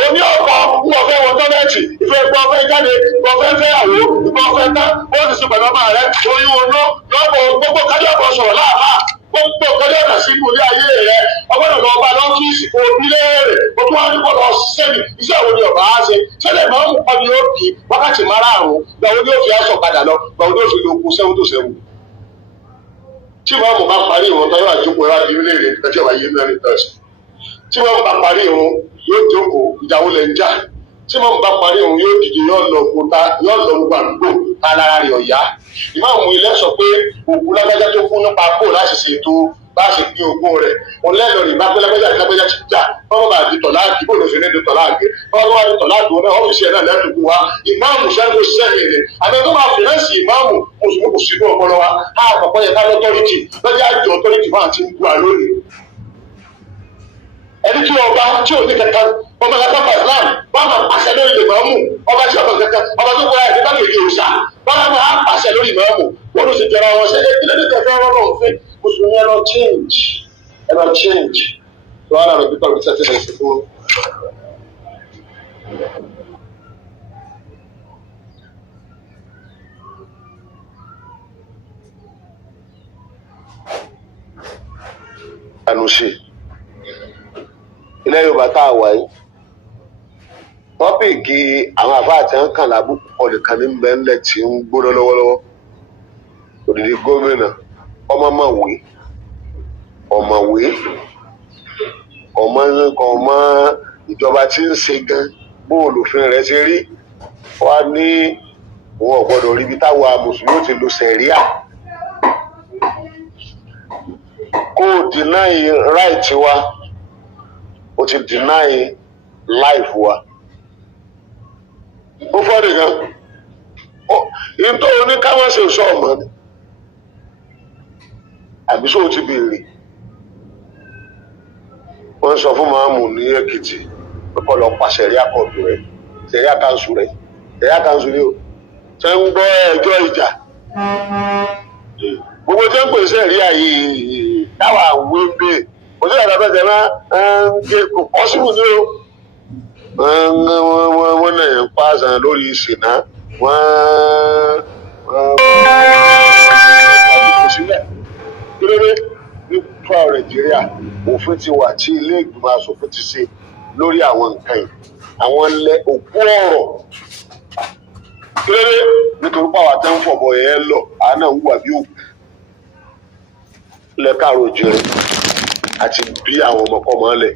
oní ọkọ̀ wọ́n fẹ́ wọ tọ́lẹ́tì ìfẹ́ gbọ́ fẹ́ jáde gbọ́ fẹ́ fẹ́ àwò gbọ́ fẹ́ ná ó sì sùn pẹ̀lú ọmọ rẹ oyún onú lọ́pọ̀ gbogbo kájọ́ ọkọ̀ sọ̀rọ̀ láàfà gbogbo kájọ́ ọ̀dà sí ilé ayé rẹ ọgbọ́dọ̀ lọ bá lọ́fíìsì kó bí léèrè ó tún wá ní kó lọ sẹ́ni iṣẹ́ wo ni ọ̀bá á ṣe ṣẹlẹ̀ máa ń mú kọ́ni ó kì í wákàtí márààrún gbàwó ni ó fi aṣọ padà lọ gbàwó ni ó fi lóko sẹ́wọ́n tó sẹ́wọ́n tí wọ́n mú bá parí ìwọ̀n tó yọ àjókòó ẹ̀rọ àbí léèrè ẹjọ́ wáyé mẹ́rin tọ́sí tí wọ́n bá parí ìrun yóò jókòó ìdáwó lẹ́ ń jà tí wọ́n bá parí ìrun yóò dìde yóò lọ gbogbo àdúgbò alára rẹ̀ ọ̀yá ìmáàmù ilé sọ pé òkú lágbájá tó kú nípa kó láti ṣètò bá a ṣe gbé ogún rẹ̀ mo lẹ́nu rí bá pẹ́lẹ́pẹ́lẹ́ àti lápẹ́lẹ́ ti jà wọ́n bá di tọ̀láàkì bó ló ṣe ní di tọ̀láàkì wọ́n bá di tọ̀láàkì wọn náà ọ́fíìsì ẹ̀ náà lẹ́nu wa ìmáàmù sẹ́nu sẹ́mi ni àmì tó máa fìrẹ́sì ìmáàmù mùsùlùmí kò sínú ọpọlọ wa á àpapọ̀ yẹ ká lọ́tọ́rìtì lọ́jà àjọ ọ̀tọ́rìtì fún àti gbogbo àlónìí. ẹni tí ọba tí ò ní kankan ọba kankan pa Islam wọn máa pàṣẹ lórí ìmáàmù ọba tí ọba kankan ọba tó kọ ẹ̀ nígbàgbé òòṣà wọn máa pàṣẹ lórí ìmáàmù wọn ló sì jẹra wọn ṣẹlẹ̀ kí ló dé tẹfẹ ọ̀rọ̀ náà fún mùsùlùmí ẹ lọ change tó wà lára pípa lórí sẹtẹ lẹsẹ fún. ànúṣe ilẹ̀ Yorùbá tá a wà yìí tọ́pìkì àwọn àbá àti ẹ̀ńkàn lábùkù ọ̀nìkan ní bẹ́ńlẹ̀ tí ń gbóná lọ́wọ́lọ́wọ́ òdìdí gómìnà ọmọọ̀wé ọmọ ìjọba tí ń ṣe gan bóòlù òfin rẹ̀ ṣe rí wá ní wọn ò gbọdọ̀ ríbi táwa mùsùlùmí ó ti lo sẹ̀ríà kó o deny right wa o ti deny life wa ó fọ́ọ̀dì gan nítorí oníkáwọn ṣe sọ ọmọ ni àbí sọ ti béèrè wọ́n sọ fún màmú ní Èkìtì pé kó lọ pa sẹ̀ríà kọ̀ọ̀dù rẹ̀ sẹ̀ríà kanṣu ni o ṣe ń gbọ́ ẹjọ́ ìjà gbogbo tí ń pè sẹ̀ríà yìí táwa wé bẹ́ẹ̀ kò sí ìdàgbàsókè tẹ̀ máa ń gé kò pọ́sibù ní o wọ́n náà yẹn pàṣẹ lórí ìṣìnà wọ́n sílẹ̀ kí ló dé nípa Nàìjíríà òfin ti wà tí ilé ìgbìmọ̀ asòfin ti ṣe lórí àwọn nǹkan yìí àwọn ilẹ̀ òkú ọ̀rọ̀ kí ló dé nítorí pàwọn àtẹ̀wọ̀n fọ̀bọ̀ yẹn lọ àánà ń wà bí òkú lẹ́kàrọ̀ jẹrẹ àti bí àwọn ọmọkọ́mọ lẹ̀.